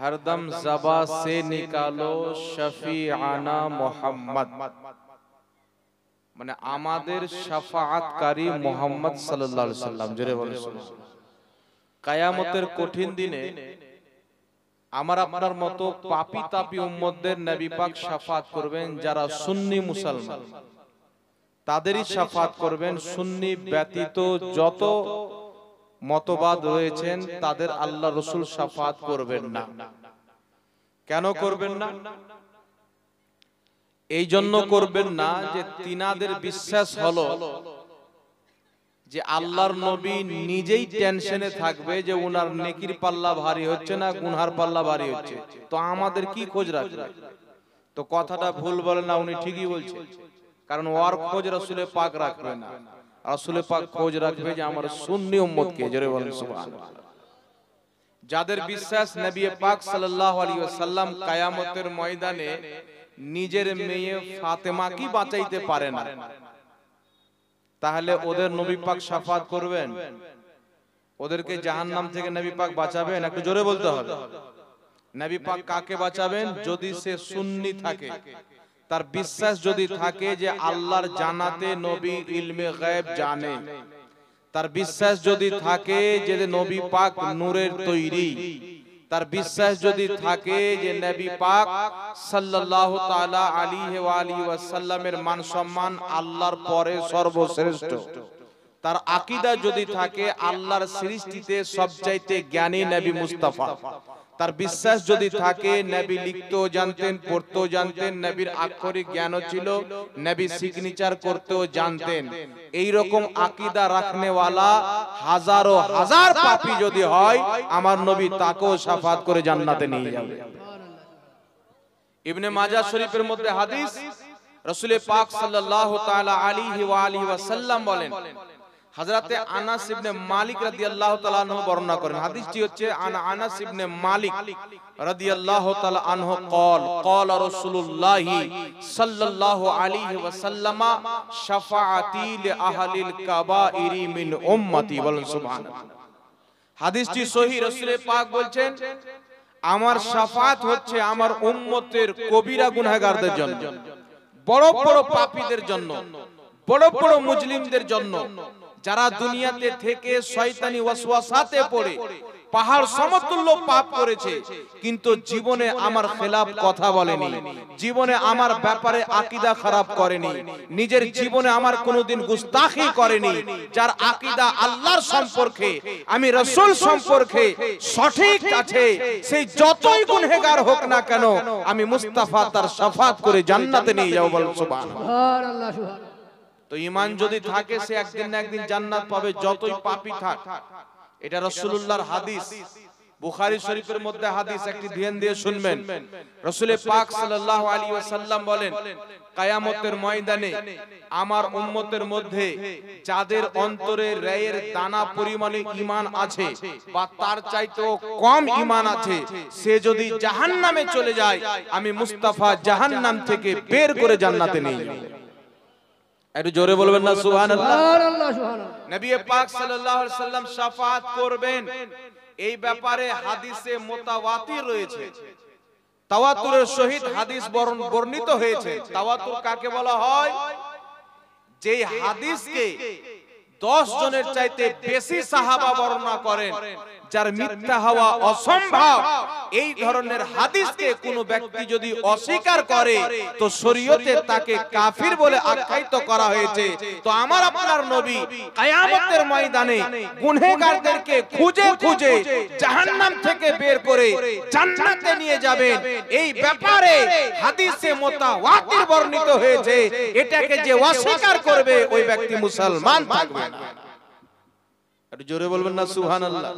हरदम ज़बा से निकालो शफीआना मोहम्मद, মানে আমাদের শাফাআতকারী মুহাম্মদ সাল্লাল্লাহু আলাইহি সাল্লাম। জোরে বলেন সুবহানাল্লাহ। কিয়ামতের কঠিন দিনে আমার আপনার মতো পাপী তাপী উম্মতদের নবী পাক শাফাত করবেন। যারা সুন্নি মুসলমান তাদেরই শাফাত করবেন। সুন্নি ব্যতীত যত মতবাদ রয়েছেন তাদের আল্লাহ রাসূল শাফাত করবেন না। কেন করবেন না? এই জন্য করবেন না যে তিনাদের বিশ্বাস হলো যে আল্লাহর নবী নিজেই টেনশনে থাকবে যে উনার নেকির পাল্লা ভারী হচ্ছে না গুনহার পাল্লা ভারী হচ্ছে, তো আমাদের কি খোঁজ রাখবে? তো কথাটা ভুল বলে না, উনি ঠিকই বলছেন। কারণ ওর খোঁজ রাসূলে পাক রাখবে না, রাসূলে পাক খোঁজ রাখবে যে আমার সুন্নি উম্মতকে। জোরে বলেন সুবহানাল্লাহ। যাদের বিশ্বাস নবী পাক সাল্লাল্লাহু আলাইহি ওয়াসাল্লাম কিয়ামতের ময়দানে নিজের মেয়ে ফাতেমাকে বাঁচাইতে পারে না, তাহলে ওদের নবী পাক শাফাত করবেন? ওদেরকে জাহান্নাম থেকে নবী পাক বাঁচাবেন? একটু জোরে বলতে হবে। নবী পাক কাকে বাঁচাবেন? যদি সে সুন্নি থাকে, তার বিশ্বাস যদি থাকে যে আল্লাহর জানাতে নবী ইলমে গায়ব জানে, তার বিশ্বাস যদি থাকে যে নবী পাক নূরের তৈরি, তার বিশ্বাস যদি থাকে যে নবী পাক সাল্লাল্লাহু তাআলা আলাইহি ওয়া আলিহি ওয়াসাল্লামের মান সম্মান আল্লাহর পরে সর্বশ্রেষ্ঠ, তার আকীদা যদি থাকে আল্লাহর সৃষ্টিতে সবচাইতে জ্ঞানী নবী মুস্তাফা, তার বিশ্বাস যদি থাকে নবী লিখতেও জানতেন পড়তেও জানতেন, নবীর আক্ষরিক জ্ঞানও ছিল, নবী সিগনেচার করতেও জানতেন, এই রকম আকীদা রাখনেওয়ালা হাজারো হাজার পাপী যদি হয় আমার নবী তাকেও শাফাত করে জান্নাতে নিয়ে যাবে। ইবনে মাজাহ শরীফের মধ্যে হাদিস, রাসূল পাক সাল্লাল্লাহু তাআলা আলাইহি ওয়া আলিহি ওয়াসাল্লাম বলেন, হযরতে আনাস ইবনে মালিক রাদিয়াল্লাহু তাআলা আনহু বর্ণনা করেন। হাদিসটি হচ্ছে আনাস ইবনে মালিক রাদিয়াল্লাহু তাআলা আনহু قال قال رسول الله সাল্লাল্লাহু আলাইহি ওয়াসাল্লাম শাফাআতি লিআহলিল কাবাইর মিন উম্মতি। বলেন সুবহানাল্লাহ। হাদিসটি সহিহ। রাসূল পাক বলছেন আমার শাফাত হচ্ছে আমার উম্মতের কবিরা গুনাহগারদের জন্য, বড় বড় পাপীদের জন্য, বড় বড় মুজলিমদের জন্য, যারা দুনিয়াতে থেকে শয়তানি ওয়াসওয়াসাতে পড়ে পাহাড় সমতুল্য পাপ করেছে কিন্তু জীবনে আমার খেলাফ কথা বলেনি, জীবনে আমার ব্যাপারে আকীদা খারাপ করেনি, নিজের জীবনে আমার কোনোদিন গুস্তাখি করেনি, যার আকীদা আল্লাহর সম্পর্কে আমি রাসূল সম্পর্কে সঠিক আছে, সেই যতই গুনাহগার হোক না কেন আমি মুস্তাফা তার শাফাত করে জান্নাতে নিয়ে যাব। বল সুবহানাল্লাহ। সুবহানাল্লাহ। তো ঈমান যদি থাকে সে একদিন না একদিন জান্নাত পাবে, যতই পাপী থাক। এটা রাসূলুল্লাহর হাদিস, বুখারী শরীফের মধ্যে হাদিস, একটি ধ্যান দিয়ে শুনবেন। রাসূল পাক সাল্লাল্লাহু আলাইহি ওয়াসাল্লাম বলেন কিয়ামতের ময়দানে আমার উম্মতের মধ্যে যাদের অন্তরে রায়ের দানা পরিমাণে ঈমান আছে বা তার চাইতেও কম ঈমান আছে, সে যদি জাহান্নামে চলে যায় আমি মুস্তাফা জাহান্নাম থেকে বের করে জান্নাতে নিয়ে যাব। একটু জোরে বলবেন না সুবহানাল্লাহ। সুবহানাল্লাহ। সুবহানাল্লাহ। নবী পাক সাল্লাল্লাহু আলাইহি ওয়াসাল্লাম শাফাত করবেন, এই ব্যাপারে হাদিসে মুতাওয়াতির রয়েছে, তাওয়াতুরের সহিত হাদিস বর্ণিত হয়েছে। তাওয়াতুর কাকে বলা হয়? যে হাদিসকে 10 জনের চাইতে বেশি সাহাবা বর্ণনা করেন, যার মিথ্যা হওয়া অসম্ভব, এই ধরনের হাদিসকে কোন ব্যক্তি যদি অস্বীকার করে তো শরীয়তে তাকে কাফির বলে আখ্যায়িত করা হয়েছে। তো আমার আপনার নবী কিয়ামতের ময়দানে গুনাহগারদেরকে খুঁজে খুঁজে জাহান্নাম থেকে বের করে জান্নাতে নিয়ে যাবেন, এই ব্যাপারে হাদিসে মুতাওয়াতির বর্ণিত হয়েছে। এটাকে যে অস্বীকার করবে ওই ব্যক্তি মুসলমান থাকবে না। একটু জোরে বলবেন না সুবহানাল্লাহ।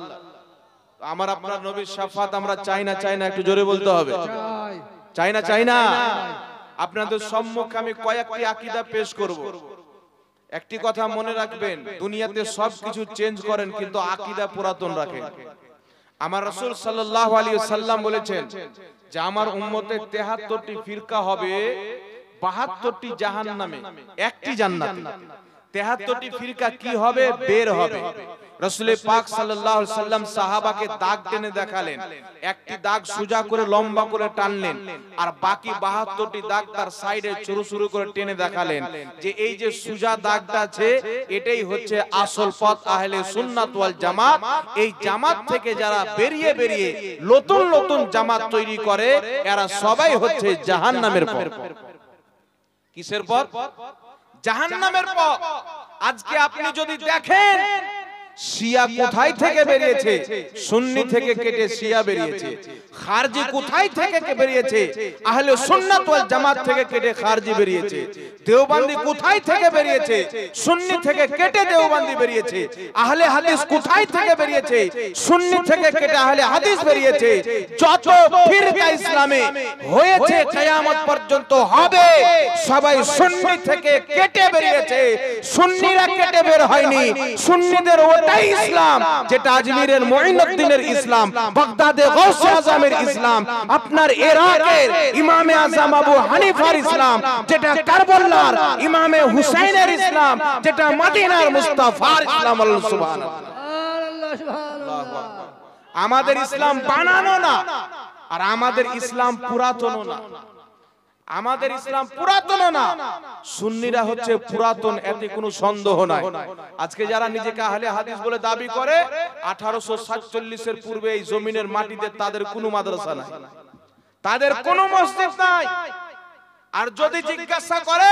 আমার আপনার নবীর শাফাত আমরা চাই না, চাই না? একটু জোরে বলতে হবে। চাই না, চাই না? আপনাদের সম্মুখে আমি কয়েকটি আকীদা পেশ করব। একটি কথা মনে রাখবেন, দুনিয়াতে সবকিছু চেঞ্জ করেন কিন্তু আকীদা পুরাতন রাখেন। আমার রাসূল সাল্লাল্লাহু আলাইহি ওয়াসাল্লাম বলেছেন যে আমার উম্মতে 73টি ফিরকা হবে, 72টি জাহান্নামে, একটি জান্নাতে। 73টি ফিরকা কি হবে বের হবে। রাসূল পাক সাল্লাল্লাহু আলাইহি সাল্লাম সাহাবাকে দাগ টেনে দেখালেন, একটি দাগ সোজা করে লম্বা করে টানলেন, আর বাকি 72টি দাগ তার সাইডে সরু সরু করে টেনে দেখালেন যে এই যে সোজা দাগটা আছে এটাই হচ্ছে আসল পথ আহলে সুন্নাত ওয়াল জামাত। এই জামাত থেকে যারা বেরিয়ে বেরিয়ে নতুন নতুন জামাত তৈরি করে এরা সবাই হচ্ছে জাহান্নামের পথ। কিসের পথ? জাহান্নামের পথ। আজকে আপনি যদি দেখেন শিয়া কোথায় থেকে বেরিয়েছে, সুন্নি থেকে কেটে শিয়া বেরিয়েছে। খারজি কোথায় থেকে বেরিয়েছে, আহলে সুন্নাত ওয়াল জামাত থেকে কেটে খারজি বেরিয়েছে। দেওবন্দি কোথায় থেকে বেরিয়েছে, সুন্নি থেকে কেটে দেওবন্দি বেরিয়েছে। আহলে হাদিস কোথায় থেকে বেরিয়েছে, সুন্নি থেকে কেটে আহলে হাদিস বেরিয়েছে। যত ফিরকা ইসলামে হয়েছে কিয়ামত পর্যন্ত হবে সবাই সুন্নি থেকে কেটে বেরিয়েছে। সুন্নিরা কেটে বের হয়নি, সুন্নিদের ওটাই ইসলাম যেটা আজমিরের মুঈনুদ্দিনের ইসলাম, বাগদাদে গাউসে আজমের ইসলাম, আপনার ইরাকের ইমামে আজম আবু হানিফার ইসলাম, যেটা কারবালার ইমামে হুসাইনের ইসলাম, যেটা মদিনার মুস্তাফার ইসলাম। আল্লাহু সুবহানাহু আল্লাহু আকবার। আমাদের ইসলাম বানানো না, আর আমাদের ইসলাম পুরাতন না। আমাদের ইসলাম পুরাতন না, সুন্নিরা হচ্ছে পুরাতন, এতে কোনো সন্দেহ নাই। আজকে যারা নিজেকে আহলে হাদিস বলে দাবি করে 1847 এর পূর্বে এই জমিনের মাটিতে তাদের কোনো মাদ্রাসা নাই, তাদের কোনো মসজিদ নাই। আর যদি জিজ্ঞাসা করে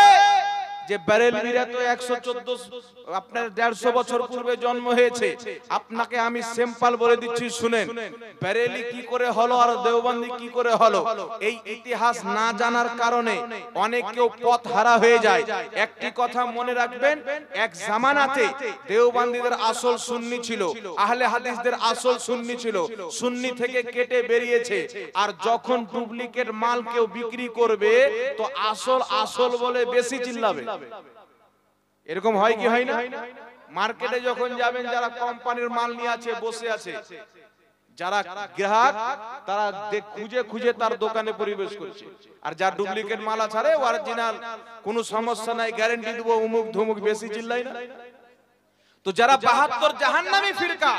যে বেরেলভিরা তো 114 আপনার 150 বছর পূর্বে জন্ম হয়েছে, আপনাকে আমি সিম্পল বলে দিচ্ছি শুনেন, বেরেলি কি করে হলো আর দেওবন্দি কি করে হলো, এই ইতিহাস না জানার কারণে অনেক কেউ পথ হারা হয়ে যায়। একটি কথা মনে রাখবেন, এক জামানাতে দেওবন্দিদের আসল সুন্নি ছিল, আহলে হাদিসদের আসল সুন্নি ছিল, সুন্নি থেকে কেটে বেরিয়েছে। আর যখন ডুপ্লিকেট মাল কেউ বিক্রি করবে তো আসল আসল বলে বেশি চিল্লাবে। এরকম হয় কি হয় না? মার্কেটে যখন যাবেন, যারা কোম্পানির মাল নিয়ে আছে বসে আছে, যারা গ্রাহক তারা খুঁজে খুঁজে তার দোকানে পরিবেশ করছে, আর যার ডুপ্লিকেট মাল আছে আরে অরিজিনাল কোনো সমস্যা নাই গ্যারান্টি দেব উমুক ধুমুক বেশি চিল্লাই না। তো যারা 72 জাহান্নামী ফিরকা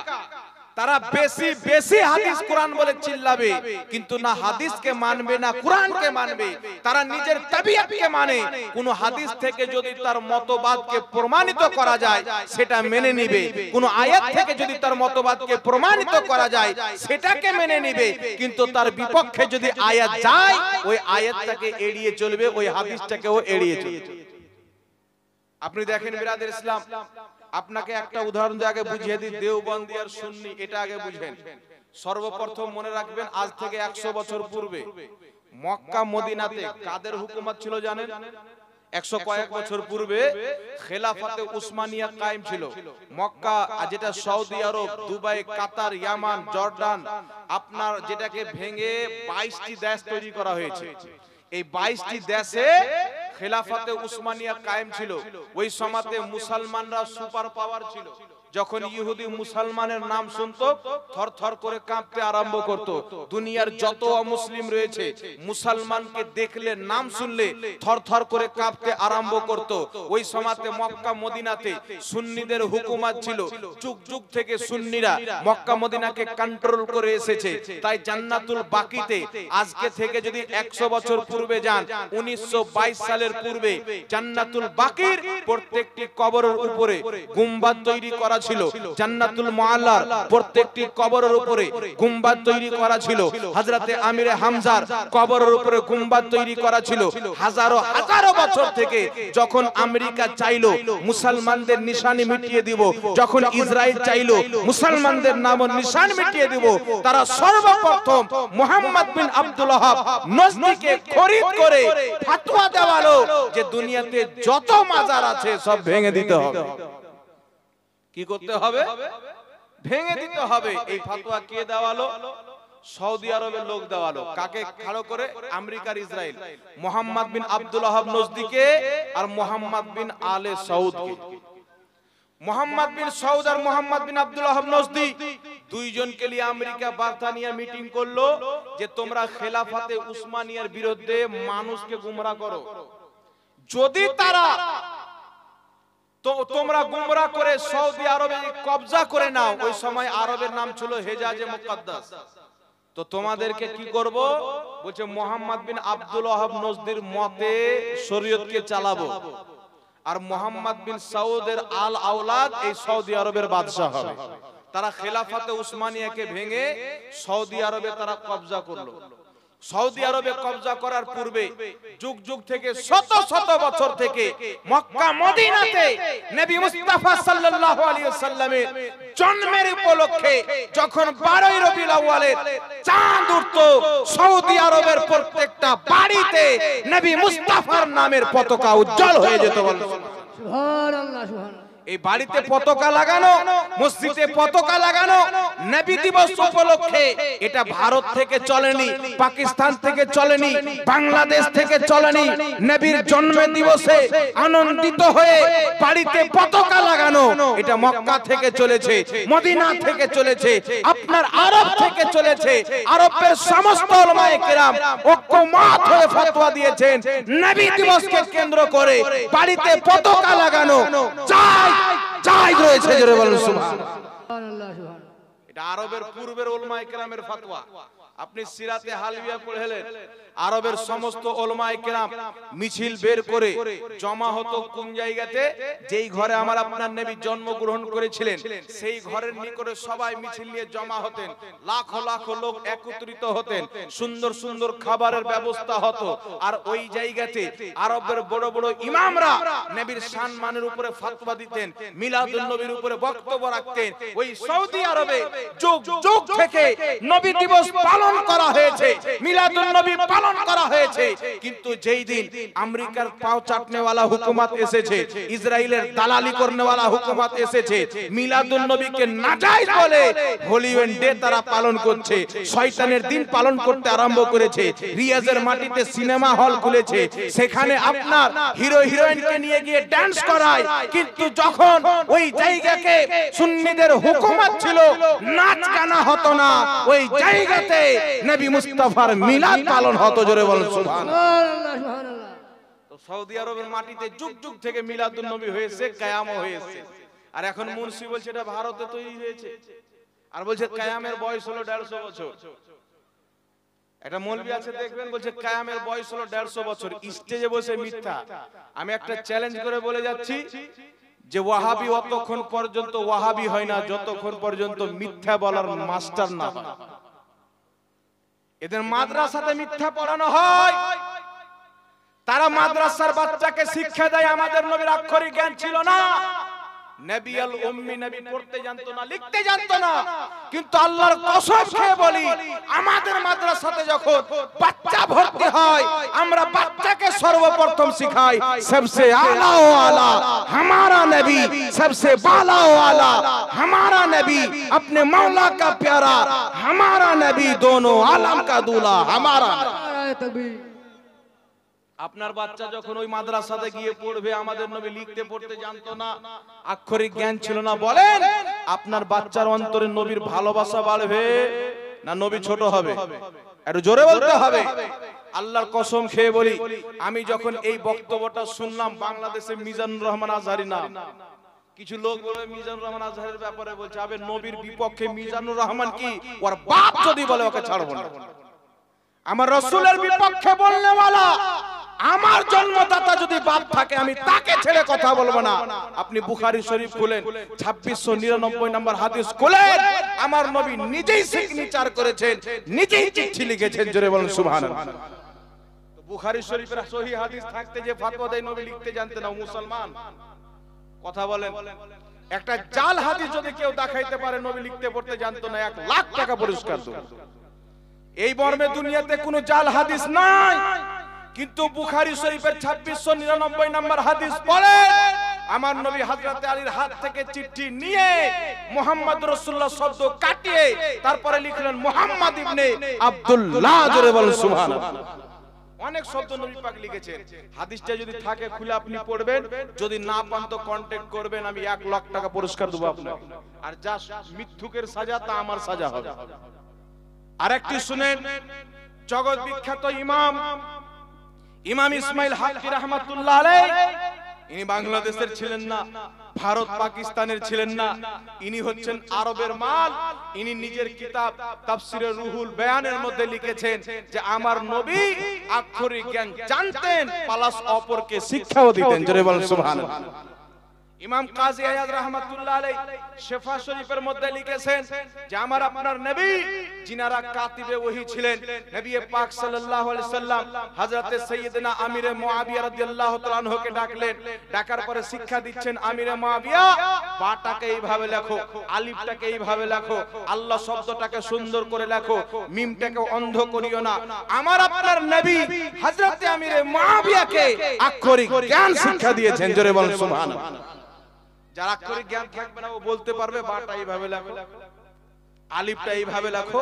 তারা বেশি বেশি হাদিস কোরআন বলে চিল্লাবে, কিন্তু না হাদিসকে মানবে না কোরআনকে মানবে। তারা নিজের তাবিয়াতকে মানে, কোন হাদিস থেকে যদি তার মতবাদকে প্রমাণিত করা যায় সেটা মেনে নিবে, কোন আয়াত থেকে যদি তার মতবাদকে প্রমাণিত করা যায় সেটাকে মেনে নিবে, কিন্তু তার বিপক্ষে যদি আয়াত যায় ওই আয়াতটাকে এড়িয়ে চলবে, ওই হাদিসটাকেও এড়িয়ে চলবে। আপনি দেখেন বিরাদর ইসলাম, আপনাকে একটা উদাহরণ দিয়ে আগে বুঝিয়ে দিই, দেওবন্দি আর সুন্নি এটা আগে বুঝেন। সর্বপ্রথম মনে রাখবেন, আজ থেকে 100 বছর পূর্বে মক্কা মদিনাতে কাদের হুকুমত ছিল জানেন? 100 কয়েক বছর পূর্বে খেলাফতে উসমানিয়া কায়েম ছিল। মক্কা যেটা সৌদি আরব, দুবাই, কাতার, ইয়ামান, জর্ডান, আপনার যেটাকে ভেঙে 22টি দেশ তৈরি করা হয়েছে। এই 22টি দেশে খেলাফতে উসমানিয়া কায়েম ছিল। ওই সময়তে মুসলমানরা সুপার পাওয়ার ছিল। যখন ইহুদি মুসলমানের নাম শুনতো থরথর করে কাঁপতে আরম্ভ করত। দুনিয়ার যত অমুসলিম রয়েছে মুসলমানকে দেখলে নাম শুনলে থরথর করে কাঁপতে আরম্ভ করত। ওই সময়তে মক্কা মদিনাতে সুন্নিদের হুকুমত ছিল। যুগ যুগ থেকে সুন্নিরা মক্কা মদিনাকে কন্ট্রোল করে এসেছে। তাই জান্নাতুল বাকিতে আজকে থেকে যদি 100 বছর পূর্বে যান, 1922 সালের পূর্বে জান্নাতুল বাকির প্রত্যেকটি কবরের উপরে গুম্বাদ তৈরি করা ছিল। জান্নাতুল মুআল্লার প্রত্যেকটি কবরের উপরে গুম্বাদ তৈরি করা ছিল। হযরতে আমিরে হামজার কবরের উপরে গুম্বাদ তৈরি করা ছিল। হাজারো হাজারো বছর থেকে যখন আমেরিকা চাইলো মুসলমানদের নিশানি মিটিয়ে দিব, যখন ইসরায়েল চাইলো মুসলমানদের নাম ও নিশান মিটিয়ে দিব, তারা সর্বপ্রথম মুহাম্মদ বিন আব্দুল ওয়াহাব নজদিকে খরিদ করে ফতোয়া দেওয়ালো যে দুনিয়াতে যত মাজার আছে সব ভেঙে দিতে হবে। কি করতে হবে? ভেঙে দিতে হবে। এই ফতোয়া কে দেওয়ালো? সৌদি আরবের লোক দেওয়ালো। কাকে খাড়ো করে? আমেরিকার ইসরায়েল, মুহাম্মদ বিন আব্দুল ওয়াহাব নজদিকে আর মুহাম্মদ বিন আলে সৌদকে। মুহাম্মদ বিন সৌদ আর মুহাম্মদ বিন আব্দুল ওয়াহাব নজদি দুইজনকে নিয়ে আমেরিকা বার্তানিয়া মিটিং করলো যে তোমরা খেলাফতে উসমানিয়ার বিরুদ্ধে মানুষকে গুমরা করো। যদি তারা তো তোমরা গুমরা করে সৌদি আরবে কবজা করে নাও। ওই সময় আরবের নাম ছিল হেজাজে মুকদ্দাস। তো তোমাদেরকে কি করব? বলছে মোহাম্মদ বিন আব্দুল ওয়াহাব নজদির মতে শরীয়তকে চালাবো, আর মোহাম্মদ বিন সাউদের আল আওলাদ এই সৌদি আরবের বাদশা হবে। তারা খেলাফতে উসমানিয়াকে ভেঙে সৌদি আরবে তারা কবজা করলো। সৌদি আরবে কবজা করার পূর্বে যুগ যুগ থেকে শত শত বছর থেকে মক্কা মদিনাতে নবী মুস্তাফা সাল্লাল্লাহু আলাইহি ওয়াসাল্লামের জন্মের উপলক্ষে যখন 12ই রবিউল আউয়ালের চাঁদ উঠতো, সৌদি আরবের প্রত্যেকটা বাড়িতে নবী মুস্তাফার নামের পতাকা উজ্জ্বল হয়ে যেত। সুবহানাল্লাহ, সুবহানাল্লাহ। এই বাড়িতে পতাকা লাগানো, মসজিদে পতাকা লাগানো নবী দিবস উপলক্ষে এটা ভারত থেকে চলেনি, পাকিস্তান থেকে চলেনি, বাংলাদেশ থেকে চলেনি। নবীর জন্ম দিবসে আনন্দিত হয়ে বাড়িতে পতাকা লাগানো এটা মক্কা থেকে চলেছে, মদিনা থেকে চলেছে, আপনার আরব থেকে চলেছে। আরবের সমস্ত উলামায়ে কেরাম ঐক্যমত হয়ে ফতোয়া দিয়েছেন নবী দিবসকে কেন্দ্র করে বাড়িতে পতাকা লাগানো জায়েজ রয়েছে। জোরে বলুন সুবহানাল্লাহ। এটা আরবের পূর্বের উলামায়ে কেরামের ফতোয়া। আপনি সিরাতে হালবিয়া পড়লেন, আরবের সমস্ত উলামায়ে কেরাম মিছিল বের করে জমা হতো কোন জায়গাতে? যেই ঘরে আমার আপনার নবী জন্মগ্রহণ করেছিলেন সেই ঘরের নিকটে সবাই মিছিল নিয়ে জমা হতেন। লাখো লাখো লোক একত্রিত হতেন, সুন্দর সুন্দর খাবারের ব্যবস্থা হতো। আর ওই জায়গাতে আরবের বড় বড় ইমামরা নবীর সম্মানের উপরে ফতোয়া দিতেন, মিলাদুন নবীর উপরে বক্তব্য রাখতেন। ওই সৌদি আরবে যুগ যুগ থেকে নবী দিবস পালন করা হয়েছে, মিলাদুন নবী পালন করা হয়েছে। কিন্তু যেই দিন আমেরিকার পাও চাটনেওয়ালা হুকুমত এসেছে, ইসরায়েলের দালালি করনেওয়ালা হুকুমত এসেছে, মিলাদুন নবীকে নাজায়েজ বলে হোলি ডে তারা পালন করছে, শয়তানের দিন পালন করতে আরম্ভ করেছে। রিয়াজের মাটিতে সিনেমা হল খুলেছে, সেখানে আপনার হিরো হিরোইনকে নিয়ে গিয়ে ডান্স করায়। কিন্তু যখন ওই জায়গাকে সুন্নিদের হুকুমত ছিল, নাচ গানা হতো না, ওই জায়গাতে নবী মুস্তাফার মিলাদ পালন হতো। জোরে বলেন সুবহানাল্লাহ, সুবহানাল্লাহ। তো সৌদি আরবের মাটিতে যুগ যুগ থেকে মিলাদুন নবী হয়েছে, কিয়ামও হয়েছে। আর এখন মুন্সি বলছে এটা ভারতে তৈরি হয়েছে, আর বলছে কিয়ামের বয়স হলো 150 বছর। একটা মৌলবি আছে দেখবেন, বলছে কিয়ামের বয়স হলো 150 বছর, স্টেজে বসে মিথ্যা। আমি একটা চ্যালেঞ্জ করে বলে যাচ্ছি যে ওয়াহাবি অতক্ষণ পর্যন্ত ওয়াহাবি হয় না যতক্ষণ পর্যন্ত মিথ্যা বলার মাস্টার না হয়। এদের মাদ্রাসাতে মিথ্যা পড়ানো হয়, তারা মাদ্রাসার বাচ্চাকে শিক্ষা দেয় আমাদের নবীর আক্ষরিক জ্ঞান ছিল না, নবী আল উম্মি, নবী পড়তে জানতো না, লিখতে জানতো না। কিন্তু আল্লাহর কসম খেয়ে বলি, আমাদের মাদ্রাসাতে যখন বাচ্চা ভর্তি হয়, আমরা বাচ্চাকে সর্বপ্রথম শিখাই सबसे आला वाला हमारा नबी, सबसे बाला वाला हमारा नबी, अपने मौला का प्यारा हमारा नबी, दोनों आलम का दूल्हा हमारा। আপনার বাচ্চা যখন ওই মাদ্রাসাতে গিয়ে পড়বে, আমাদের নবী লিখতে পড়তে জানতো না, আক্ষরিক জ্ঞান ছিল না, বলেন আপনার বাচ্চার অন্তরে নবীর ভালোবাসা বাড়বে না নবী ছোট হবে? একটু জোরে বলতে হবে। আল্লাহর কসম খেয়ে বলি, আমি যখন এই বক্তব্যটা শুনলাম, বাংলাদেশে মিজানুর রহমান আজহারি নাম, কিছু লোক বলে মিজানুর রহমান আজহারের ব্যাপারে বলছে, আবে নবীর বিপক্ষে মিজানুর রহমান কি, ওর বাপ যদি বলে ওকে ছাড়বো না। আমার রাসূলের বিপক্ষে বলনেওয়ালা আমার জন্মদাতা যদি বাপ থাকে, আমি তাকে ছেড়ে কথা বলবো না। আপনি বুখারী শরীফ খুলেন, 2699 নম্বর হাদিস খুলেন, আমার নবী নিজেই সিগনেচার করেছেন, নিজেই চিঠি লিখেছেন। জোরে বলুন সুবহানাল্লাহ। তো বুখারী শরীফের সহিহ হাদিস থাকতে যে ফতোয়া দেয় নবী লিখতে জানতেন না, মুসলমান কথা বলেন। একটা জাল হাদিস যদি কেউ দেখাইতে পারে নবী লিখতে পড়তে জানতো না, 1 লাখ টাকা পুরস্কার দেব। এই মর্মে দুনিয়াতে কোনো জাল হাদিস নাই। কিন্তু বুখারী শরীফের 2699 নম্বর হাদিস বলে, আমার নবী হযরত আলীর হাত থেকে চিঠি নিয়ে মুহাম্মদ রাসূলুল্লাহ শব্দ কাটিয়ে তারপরে লিখলেন মুহাম্মদ ইবনে আব্দুল্লাহ। জোরে বলেন সুবহানাল্লাহ। অনেক শব্দ নবী পাক লিখেছেন। হাদিসটা যদি থাকে খুলে আপনি পড়বেন, যদি না পান তো কন্টাক্ট করবেন, আমি 1 লাখ টাকা পুরস্কার দেব আপনাকে। আর যা মিথ্যুকের সাজা তা আমার সাজা হবে। আরেকটি শুনেন, জগৎ বিখ্যাত ইমাম ইসমাইল হাক্কি রাহমাতুল্লাহ আলাইহি, ইনি বাংলাদেশের ছিলেন না, ভারত পাকিস্তানের ছিলেন না, ইনি হচ্ছেন আরবের মাল। ইনি নিজের কিতাব তাফসিরে রুহুল বয়ানের মধ্যে লিখেছেন যে আমার নবী আক্ষরিক জ্ঞান জানতেন, প্লাস অপরকে শিক্ষাও দিতেন। জোরে বলেন সুবহানাল্লাহ। ইমাম কাজী আয়াদ রাহমাতুল্লাহ আলাইহি শিফা শরীফের মধ্যে লিখেছেন যে আমার আপনার নবী যিনারা কাতিবে ওহী ছিলেন, নবী পাক সাল্লাল্লাহু আলাইহি সাল্লাম হযরতে সাইয়্যিদনা আমিরে মুআবিয়া রাদিয়াল্লাহু তাআলা আনহুকে ডাকলেন। ডাকার পরে শিক্ষা দিচ্ছেন, আমিরে মুআবিয়া বাটাকে এইভাবে লেখো, আলিফটাকে এইভাবে লেখো, আল্লাহ শব্দটাকে সুন্দর করে লেখো, মিমটাকে অন্ধ করিও না। আমার আপনার নবী হযরতে আমিরে মুআবিয়াকে আক্ষরিক জ্ঞান শিক্ষা দিয়েছেন। জোরে বলেন সুবহানাল্লাহ। যারা আক্ষরিক জ্ঞান থাকবে না ও বলতে পারবে বাটা এইভাবে লেখো, আলিফটা এইভাবে লেখো।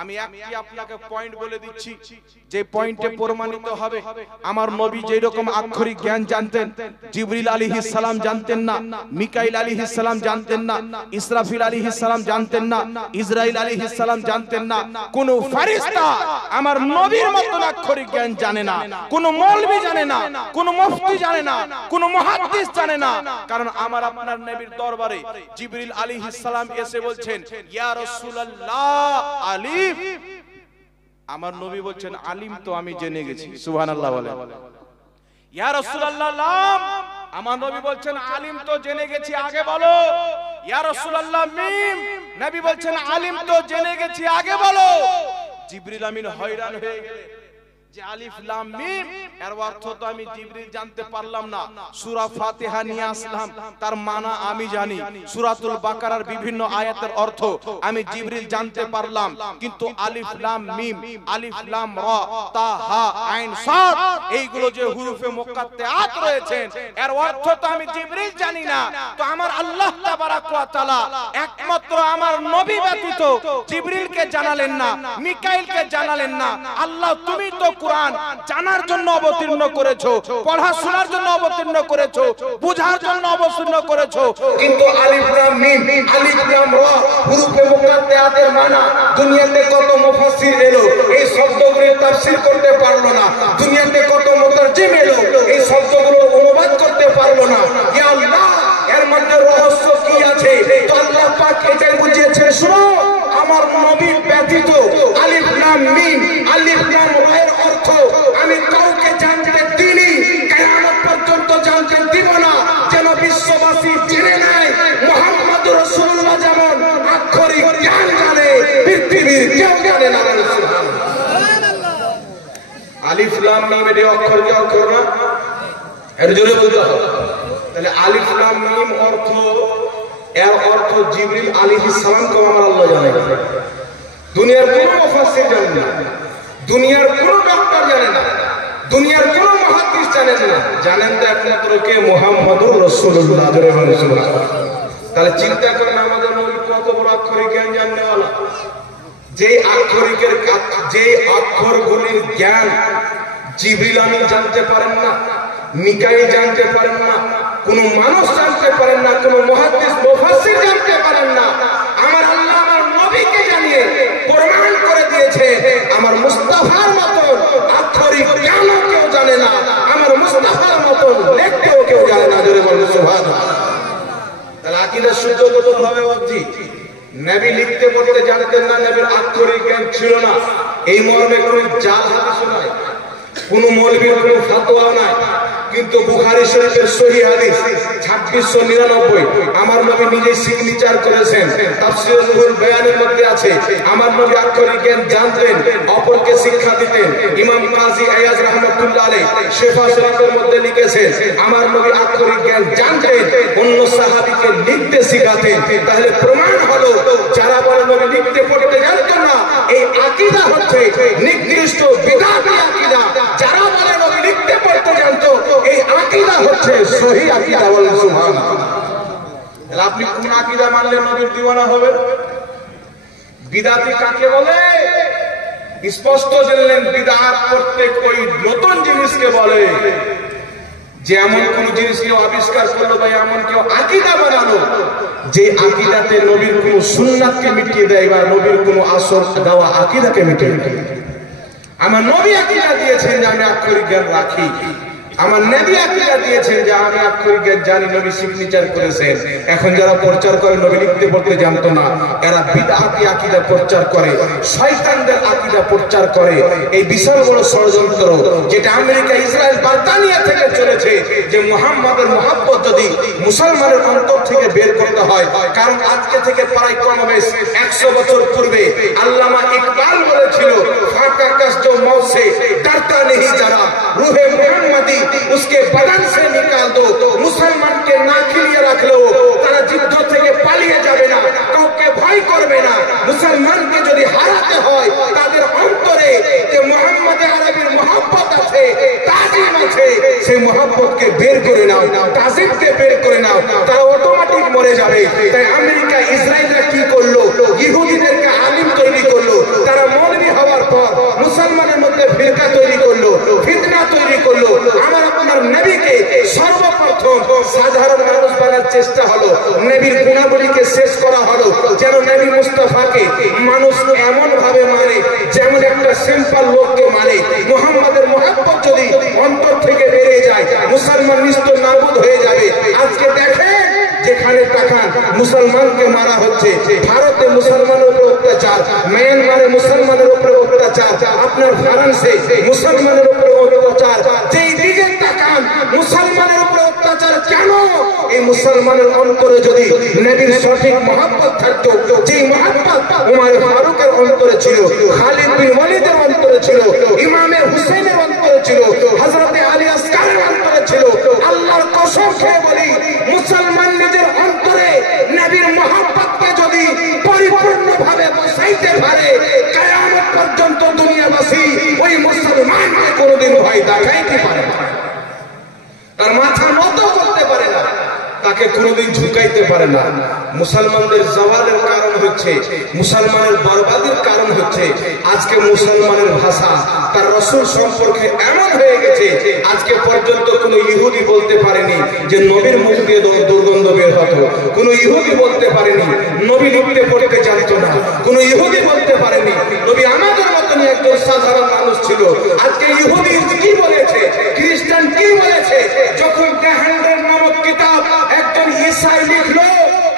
আমি একটি আপনাকে পয়েন্ট বলে দিচ্ছি, যে পয়েন্টে প্রমাণিত হবে আমার নবী যেই রকম আক্ষরিক জ্ঞান জানতেন, জিবরিল আলাইহিস সালাম জানতেন না, মিকাইল আলাইহিস সালাম জানতেন না, ইসরাফিল আলাইহিস সালাম জানতেন না, ইসরাইল আলাইহিস সালাম জানতেন না, কোন ফেরেশতা আমার নবীর মতন আক্ষরিক জ্ঞান জানে না, কোন মৌলভী জানে না, কোন মুফতি জানে না, কোন মুহাদ্দিস জানে না। কারণ আমার আপনার নবীর দরবারে জিবরিল আলাইহিস সালাম এসে বলছেন, ইয়া রাসূলুল্লাহ আলিফ। আমার নবী বলছেন আলিম তো আমি জেনে গেছি। সুবহানাল্লাহ বলেন। ইয়া রাসূলুল্লাহ লাম। আমার নবী বলছেন আলিম তো জেনে গেছি, আগে বলো। ইয়া রাসূলুল্লাহ মিম। নবী বলছেন আলিম তো জেনে গেছি, আগে বলো। জিবরিল আমিন হয়রান হয়ে গেলেন যে আলিফ লাম মিম এর অর্থ তো আমি জিবরিল জানতে পারলাম না। সূরা ফাতিহা নিয়ে আসলাম, তার মানা আমি জানি। সূরাতুল বাকারার বিভিন্ন আয়াতের অর্থ আমি জিবরিল জানতে পারলাম, কিন্তু আলিফ লাম মিম, আলিফ লাম রা, তা, হা, আইন, সাদ এইগুলো যে হুরুফে মুকাত্তাআত রয়েছে এর অর্থ তো আমি জিবরিল জানি না। তো আমার আল্লাহ তাবারাক ওয়া তাআলা একমাত্র আমার নবী ব্যতীত জিবরিলকে জানালেন না, মিকাইলকে জানালেন না। আল্লাহ তুমি তো কুরআন জানার জন্য অবতীর্ণ করেছো, পড়াশোনার জন্য অবতীর্ণ করেছো, বুঝার জন্য অবতীর্ণ করেছো, কিন্তু আলিফ লাম মিম, আলিফ লাম রা হুরুফে মুকাত্তাআতের মানা দুনিয়াতে কত মুফাসসির এলো এই শব্দগুলোর তাফসীর করতে পারলো না। দুনিয়াতে কত মুতারজিম এলো এই শব্দগুলো অনুবাদ করতে পারলো না। ইয়া আল্লাহ এর মধ্যে রহস্য কি আছে? তো আল্লাহ পাক এটাই বুঝিয়েছেন, শুনো আমার নবী ব্যতীত আলিফ লাম মিম, আলিফ লাম রা এর অর্থ আমি কাউকে জানতে দিইনি, কিয়ামত পর্যন্ত জানতে দিব না, যেন বিশ্ববাসী জেনে নেয় মুহাম্মদুর রাসূলুল্লাহ যেমন আক্ষরিক জ্ঞান জানে পৃথিবীর কেউ জানে না। সুবহানাল্লাহ। আলিফ লাম মিম এর অক্ষর কি অক্ষর না? এর জোরে বলতে হবে। তাহলে আলিফ লাম মিম অর্থ, এর অর্থ জিবরিল আলাইহিস সালামকে আমার আল্লাহ জানে না, দুনিয়ার কোনো মুফাসসির জানে না, দুনিয়ার কোনো ডক্টর জানে না, দুনিয়ার কোনো মুহাদ্দিস জানেন না। জানেন তো একমাত্র কে? মুহাম্মদুর রাসূলুল্লাহ। তাহলে চিন্তা করেন আমাদের নবী কত বড় আক্ষরিক জ্ঞান জাননেওয়ালা। যে অক্ষরগুলির জ্ঞান জিবরিল আমিন জানতে পারেন না, মিকাইল জানতে পারেন না, কোন মানুষ জানতে পারেন না, কোন মুহাদ্দিস মুফাসসির জানতে পারেন না। আমার আল্লাহ আমার নবীকে জানিয়ে প্রমাণ করে দিয়েছে আমার মুস্তাফার মতো আক্ষরিক জ্ঞানও কেউ জানে না, আমার মুস্তাফার মতো লিখতেও কেউ জানে না। জোরে বলেন সুবহানাল্লাহ। তাহলে আকীদা শুদ্ধ কত হবে বাবজি? নবী লিখতে পড়তে জানতেন না, নবীর আক্ষরিক জ্ঞান ছিল না, এই মর্মে কোন জাল হাদিস নাই, কোন মৌলভীর কোন ফতোয়া নাই, কিন্তু বুখারী শরীফের সহিহ হাদিস 2699 আমার নবী নিজে সিগনেচার করেছেন। তাফসীর রুহুল বয়ানের মধ্যে আছে আমার নবী আক্ষরিক জ্ঞান জানতেন, অপরকে শিক্ষা দিতেন। ইমাম কাজী আয়াজ রাহমাতুল্লাহ আলাইহি শিফা শরীফের মধ্যে লিখেছেন আমার নবী আক্ষরিক জ্ঞান জানতেন, অন্য সাহাবীকে লিখতে শিখাতেন। তাহলে প্রমাণ হলো যারা বলে নবী লিখতে পড়তে জানতেন না, এই আকীদা হচ্ছে নিকৃষ্ট বিদআতি আকীদা। যারা বলে নবী লিখতে পড়তে জানতো, এই আকীদা হচ্ছে সহিহ আকীদা। বলেন সুবহানাল্লাহ। তাহলে আপনি কোন আকীদা মানলে নবীর দিওয়ানা হবে? বিদআতি কাকে বলে স্পষ্ট জানলেন। বিদআত প্রত্যেক ওই নতুন জিনিসকে বলে, যে এমন কোন জিনিস কেউ আবিষ্কার করলো বা এমন কেউ আকীদা বানালো যে আকীদাতে নবীর কোন সুন্নাতকে মিটিয়ে দেয় বা নবীর কোন আসর দেওয়া আকীদাকে মিটিয়ে দেয়। আমার নবী আকীদা দিয়েছেন যে আমি আক্ষরিক জ্ঞান রাখি, আমার নবী আকীদা দিয়েছেন যে আমি আক্ষরিক জ্ঞান জানি, নবী সিগনেচার করেছেন। এখন যারা প্রচার করে নবী লিখতে পড়তে জানতো না, এরা বিদআতি আকীদা প্রচার করে, শয়তানদের আকীদা প্রচার করে। এই বিশাল বড় ষড়যন্ত্র যেটা আমেরিকা, ইসরায়েল, ব্রিটেনিয়া থেকে চলেছে যে মুহাম্মাদের মহব্বত যদি মুসলমানের অন্তর থেকে বের করতে হয়। কারণ আজকে থেকে প্রায় কমবেশ 100 বছর পূর্বে আল্লামা ইকবাল বলেছিল, ফাঁকা কাশ जो मौत से डरता नहीं जरा रूहे मुहम्मदी उसके बदन से निकाल दो। मुसलमान के ना खिलिए रख लो, তারা যুদ্ধ থেকে পালিয়ে যাবে না, কাউকে ভয় করবে না। মুসলমানকে যদি হারাতে হয় তাদের অন্তরে যে মুহাম্মদ আরবির মহব্বত আছে, তাজিম আছে, সেই মহব্বতকে বের করে নাও, তাজিমকে বের করে নাও, তারা অটোমেটিক মরে যাবে। তাই আমেরিকা, ইসরায়েলরা কি করলো? ইহুদিদেরকে আলিম তৈরি করলো, তারা মৌলবী হওয়ার পর মুসলমানের মধ্যে ফিরকা তৈরি করলো, ফিতনা তৈরি করলো। আমার আপনার নবীকে সর্বপ্রথম সাধারণ মানুষ বানার চেষ্টা হলো, নবীর গুণাবলীকে শেষ করা হলো, যেন নবী মুস্তাফাকে মানুষ এমন ভাবে মানে যেমন একটা সিম্পল লোককে মানে। মুহাম্মাদের মহব্বত যদি অন্তর থেকে বেরিয়ে যায়, মুসলমান নিস্ত নাবুদ হয়ে যাবে। আজকে দেখেন যেখানে তাকান মুসলমানকে মারা হচ্ছে, ভারতে মুসলমানের উপর অত্যাচার, মিয়ানমারে মুসলমানের উপর অত্যাচার, আপনার ফ্রান্সে মুসলমানের উপর অত্যাচার, যেই দিকে তাকান মুসলমানের উপর অত্যাচার কেন? এই মুসলমানের অন্তরে যদি নবীর সঠিক মহব্বত থাকতো, যেই মহব্বত উমর ফারুকের অন্তরে ছিল, খালিদ বিন ওয়ালিদের অন্তরে ছিল, ইমামে হুসাইনের অন্তরে ছিল, হযরতে আলী আসকারের অন্তরে ছিল, আল্লাহর কসম খেয়ে বলি মুসলমান নিজের অন্তরে নবীর মহব্বতকে যদি পরিপূর্ণভাবে বসাইতে পারে, কিয়ামত পর্যন্ত দুনিয়াবাসী ওই মুসলমানকে কোনোদিন ভয় দেখাইতে পারে না, তার মাথা নত করতে পারে না, তাকে কোনোদিন ঝুঁকাইতে পারে না। মুসলমানদের জওয়ালের কারণ হচ্ছে, মুসলমানের বরবাদের কারণ হচ্ছে আজকে মুসলমানের ভাষা তার রাসূল সম্পর্কে এমন হয়ে গেছে, আজকে পর্যন্ত কোনো ইহুদি বলতে পারেনি যে নবীর মুখ দিয়ে দুর্গন্ধ বের হতো, কোনো ইহুদি বলতে পারেনি নবী লিখতে পড়তে জানতো না, কোনো ইহুদি বলতে পারেনি নবী আমাদের মতনই একজন সাধারণ মানুষ ছিল। আজকে ইহুদি কি বলেছে, খ্রিস্টান কি বলেছে? যখন জাহান্নাম নামক কিতাব একজন ঈসাই লিখলো,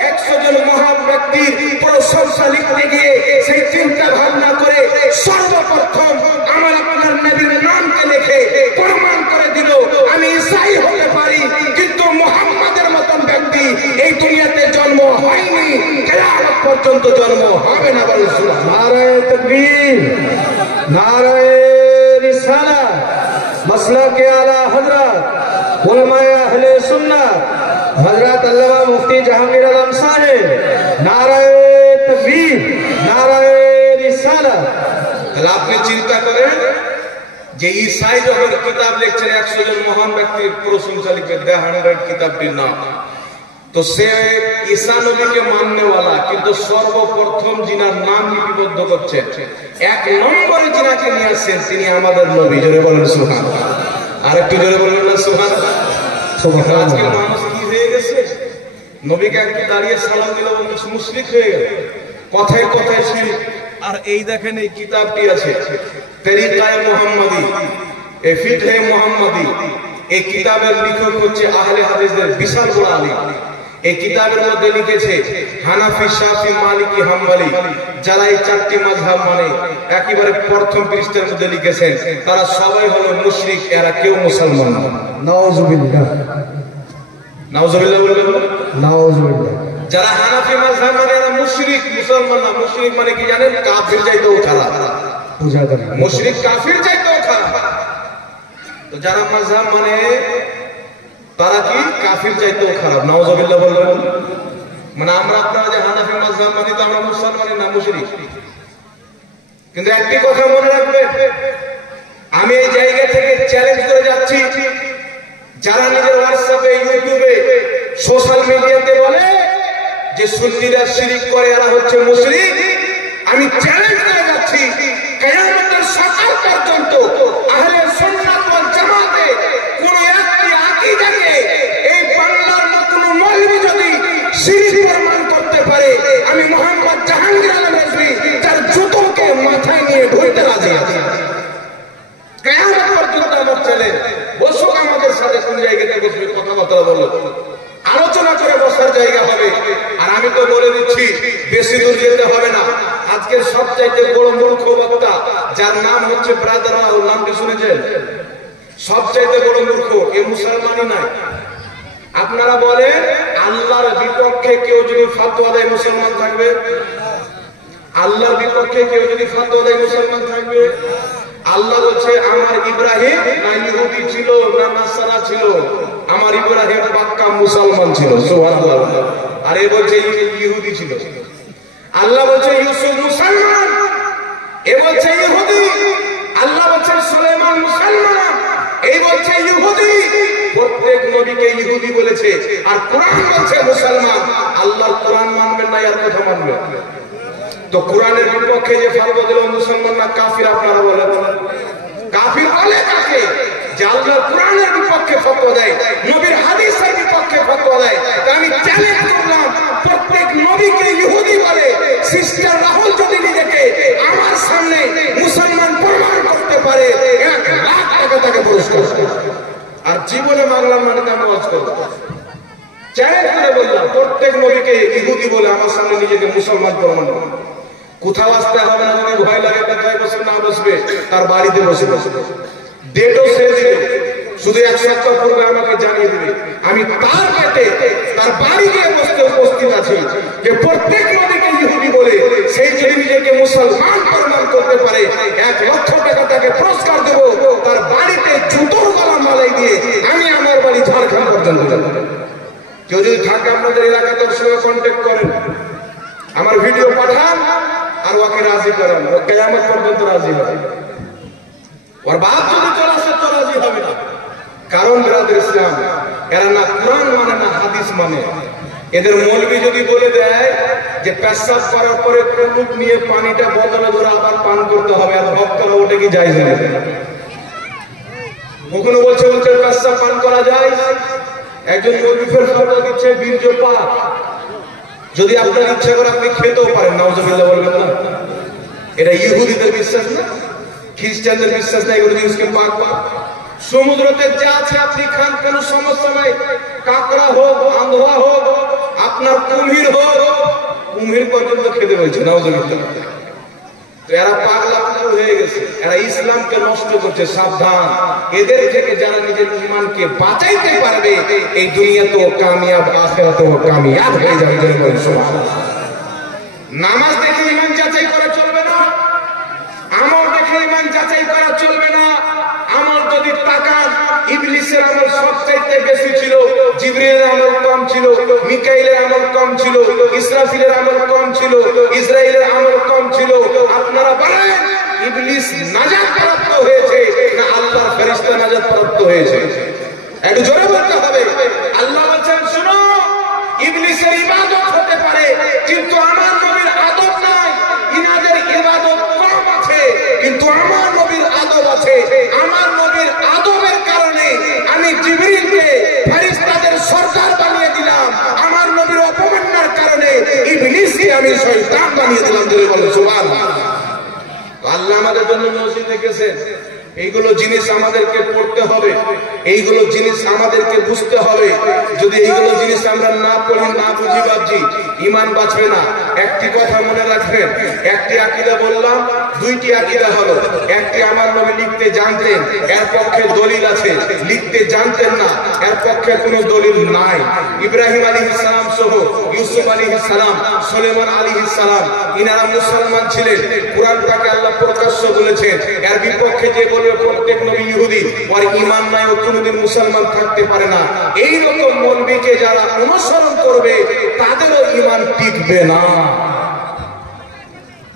100 জন মহান ব্যক্তির প্রশংসা লিখতে গিয়ে সেই চিন্তা ভাবনা করে সর্বপ্রথম আমার আপনার নবীর নামকে লিখে প্রমাণ করে দিল আমি ঈসাই হতে পারি, কিন্তু মুহাম্মাদের মতন ব্যক্তি এই দুনিয়াতে জন্ম হয়নি, কিয়ামত পর্যন্ত জন্ম হবে না। বলেন সুবহানাল্লাহ। নারায়ে তাকবীর, নারায়ে রিসালাত, মাসলাকে আলা হযরত উলামায়ে আহলে সুন্নাহ হযরত আল্লামা মুফতি জাহাঙ্গীর আলম সাহেব, নারায়ে তাকবীর, নারায়ে রিসালাত। তাহলে আপনি চিন্তা করেন যে ঈসাই যখন কিতাব লিখছেন 100 জন মহান ব্যক্তির প্রশংসা লিখে, দ্য 100 কিতাবটির নাম, তো সে ঈসা নবীকে মাননেওয়ালা, কিন্তু সর্বপ্রথম যিনার নাম লিপিবদ্ধ করছেন, 1 নম্বরে যিনাকে নিয়ে আসছেন তিনি আমাদের নবী। জোরে বলেন সুবহানাল্লাহ। আর একটু জোরে বলেন না সুবহানাল্লাহ। আজকে মানুষ কি হয়ে গেছে, নবীকে একটু দাঁড়িয়ে সালাম দিল মুশরিক হয়ে গেল, কথায় কথায় শিরক। আর এই দেখেন এই কিতাবটি আছে তরিকায়ে মুহাম্মাদি, এ ফিকহে মুহাম্মাদি। এই কিতাবের লেখক হচ্ছে আহলে হাদিসদের বিশাল বড় আলিম। এই কিতাবের মধ্যে লিখেছে হানাফি, শাফি, মালিকি, হাম্বলি, যারা এই 4টি মাযহাব মানে একেবারে প্রথম পৃষ্ঠার মধ্যে লিখেছেন তারা সবাই হলো মুশরিক, এরা কেউ মুসলমান না। নাউযুবিল্লাহ, নাউযুবিল্লাহ বলবেন, নাউযুবিল্লাহ। যারা হানাফি মাযহাব মানে এরা মুশরিক, মুসলমান না। মুশরিক মানে কি জানেন? কাফির চাইতেও খারাপ, বুঝা যায়। মুশরিক কাফির চাইতেও খারাপ। তো যারা মাযহাব মানে তারা কি কাফির চাইতেও খারাপ। নাউযুবিল্লাহ বলবেন। মানে আমরা আপনারা যে হানাফি মাযহাব মানি তো আমরা মুসলমান না, মুশরিক। কিন্তু একটি কথা মনে রাখবেন, আমি এই জায়গা থেকে চ্যালেঞ্জ করে যাচ্ছি, যারা নিজের হোয়াটসঅ্যাপে, ইউটিউবে, সোশ্যাল মিডিয়াতে বলে যে সুন্নিরা শিরক করে, এরা হচ্ছে মুশরিক, আমি চ্যালেঞ্জ করে যাচ্ছি কিয়ামতের সকাল পর্যন্ত আহলে সুন্নাত ওয়াল জামাতে কোন একটি আকীদাকে এই বাংলার কোন মৌলবি যদি শিরক প্রমাণ করতে পারে, আমি মোহাম্মদ জাহাঙ্গীর আলম রেজভী তার জুতোকে মাথায় নিয়ে ঢুকতে রাজি আছি। কিয়ামত পর্যন্ত আমার চ্যালেঞ্জ, বসুক আমাদের জায়গাতে বসবে, কথাবার্তা বললো, আলোচনা করে বসার জায়গা হবে। আর আমি তো বলে দিচ্ছি বেশি দূর যেতে হবে না। আজকের সবচাইতে বড় মূর্খ বক্তা যার নাম হচ্ছে ব্রাদার, ওর নামটি শুনেছেন? সবচাইতে বড় মূর্খ এ মুসলমানই নাই। আপনারা বলেন আল্লাহর বিপক্ষে কেউ যদি ফতোয়া দেয় মুসলমান থাকবে? আল্লাহর বিপক্ষে কেউ যদি ফতোয়া দেয় মুসলমান থাকবে? আল্লাহ বলছে আমার ইব্রাহিম না ইহুদি ছিল না নাসারা ছিল, আমার ইব্রাহিম পাক্কা মুসলমান ছিল। সুবহানাল্লাহ। আর এ বলছে ইহুদি ছিল। আল্লাহ বলছে ইউসুফ মুসলমান, এ বলছে ইহুদি। আল্লাহ বলছে সুলাইমান মুসলমান, এই বলছে ইহুদি। প্রত্যেক নবীকে ইহুদি বলেছে, আর কোরআন বলছে মুসলমান। আল্লাহর কোরআন মানবেন না, এর কথা মানবেন? তো কোরআনের বিপক্ষে যে ফতোয়া দিল মুসলমান না কাফির? আপনারা বলেন কাফির বলে কাকে? যে আল্লাহর কোরআনের বিপক্ষে ফতোয়া দেয়, নবীর হাদিসের বিপক্ষে ফতোয়া দেয়। তা আমি চ্যালেঞ্জ করলাম, প্রত্যেক নবীকে ইহুদি বলে সিস্টার রাহুল যদি নিজেকে আমার সামনে মুসলমান প্রমাণ করতে পারে, 1 লাখ টাকা তাকে পুরস্কার। আর জীবনে মানলাম মানে আমি ওয়াজ করব, চ্যালেঞ্জ করে বললাম প্রত্যেক নবীকে ইহুদি বলে আমার সামনে নিজেকে মুসলমান প্রমাণ করবে। কোথাও আসতে হবে না, যদি ভয় লাগে কোথায় বসে না বসবে তার বাড়িতে বসে বসবে। ডেটও সে দিবে, শুধু 1 সপ্তাহ পূর্বে আমাকে জানিয়ে দিবে। আমি তার পেটে তার বাড়ি গিয়ে বসতে উপস্থিত আছি। যে প্রত্যেক নবীকে ইহুদি বলে সেই যদি নিজেকে মুসলমান প্রমাণ করতে পারে 1 লক্ষ টাকা তাকে পুরস্কার দেব। তার বাড়িতে জুতোর গলা মালাই দিয়ে আমি আমার বাড়ি ঝাড়খণ্ড পর্যন্ত যাব। কেউ যদি থাকে আপনাদের এলাকাতে ওর সঙ্গে কন্ট্যাক্ট করেন, আমার ভিডিও পাঠান আর ওকে রাজি করেন, ও কিয়ামত পর্যন্ত রাজি হবে। ওর বাপ যদি চলে আসে তো রাজি হবে না। কারণ বিরাদর ইসলাম, এরা না কোরআন মানে না হাদিস মানে। এদের মৌলবি যদি বলে দেয় যে পেশাব করার পরে কুলুপ নিয়ে পানিটা বোতলে ধরে আবার পান করতে হবে, আর ভক্তরা ওটা কি জায়েজ না? কখনো বলছে পেশাব পান করা যায়। একজন মৌলবি ফের ফতোয়া দিচ্ছে বীর্যপাত, যদি আপনার ইচ্ছা করে আপনি খেতেও পারেন, নাউজুবিল্লাহ বলবেন না? এটা ইহুদিদের বিশ্বাস না, খ্রিস্টানদের বিশ্বাস না। এগুলো জিনিসকে পাক পাক সমুদ্রতে যা আছে আপনি খান, কোন সমস্যা নাই। কাঁকড়া হোক, আন্ধা হোক, আপনার কুমির হোক, কুমির পর্যন্ত খেতে বলছে, নাউজুবিল্লাহ। তো এরা পাগলা হয়ে গেছে, এরা ইসলামকে নষ্ট করছে। সাবধান, এদের থেকে যারা নিজের ঈমানকে বাঁচাইতে পারবে এই দুনিয়া তো কামিয়াব, আখিরাতেও কামিয়াব হয়ে যাবে। নামাজ দেখে ঈমান যাচাই করা চলবে না, আমল দেখে ঈমান যাচাই করা চলবে না। আমল যদি তাকান, ইবলিসের আমল সবচাইতে বেশি ছিল, জিবরিলের আমল কম ছিল, মিকাইলের আমল কম ছিল, ইসরাফিলের আমল কম ছিল, ইসরাইলের আমল কম ছিল। আপনারা বলেন ইবলিস নাজাত প্রাপ্ত হয়েছে না আল্লাহর ফেরেশতা নাজাত প্রাপ্ত হয়েছে? একটু জোরে বলতে হবে। আল্লাহ বলেন শুনো, ইবলিসের ইবাদত হতে পারে কিন্তু আমার নবীর আদব নাই। ইনাদের ইবাদত কম আছে কিন্তু আমার নবীর আদব আছে। আমার নবীর আদবের কারণে আমি জিবরিলকে ফেরেশতাদের সরদার বানিয়ে দিলাম। আমার নবীর অপমাননার কারণে ইবলিসকে আমি শয়তান বানিয়ে দিলাম। জোরে বলেন সুবহানাল্লাহ। আল্লাহ আমাদের জন্য মসজিদ রেখেছেন, এইগুলো জিনিস আমাদেরকে পড়তে হবে, এইগুলো জিনিস আমাদেরকে বুঝতে হবে। যদি এইগুলো জিনিস আমরা না পড়ি, না বুঝি, ভাবছি ঈমান বাঁচবে না। একটি কথা মনে রাখবেন, একটি আকীদা বললাম, 2টি আকীদা হলো। একটি আমার নবী লিখতে জানতেন, এর পক্ষে দলিল আছে। লিখতে জানতেন না, এর পক্ষে কোনো দলিল নাই। ইব্রাহিম আলাইহিস সালাম সহ ইউসুফ আলাইহিস সালাম, সুলাইমান আলাইহিস সালাম, ইনারা মুসলমান ছিলেন। কোরআনটাকে আল্লাহ প্রকাশ্য বলেছেন। এর বিপক্ষে যে বলবে প্রত্যেক নবী ইহুদি, আর ঈমান নাই, ও কোনোদিন মুসলমান থাকতে পারে না। এই রকম মৌলবীকে যারা অনুসরণ করবে তাদেরও ঈমান টিকবে না।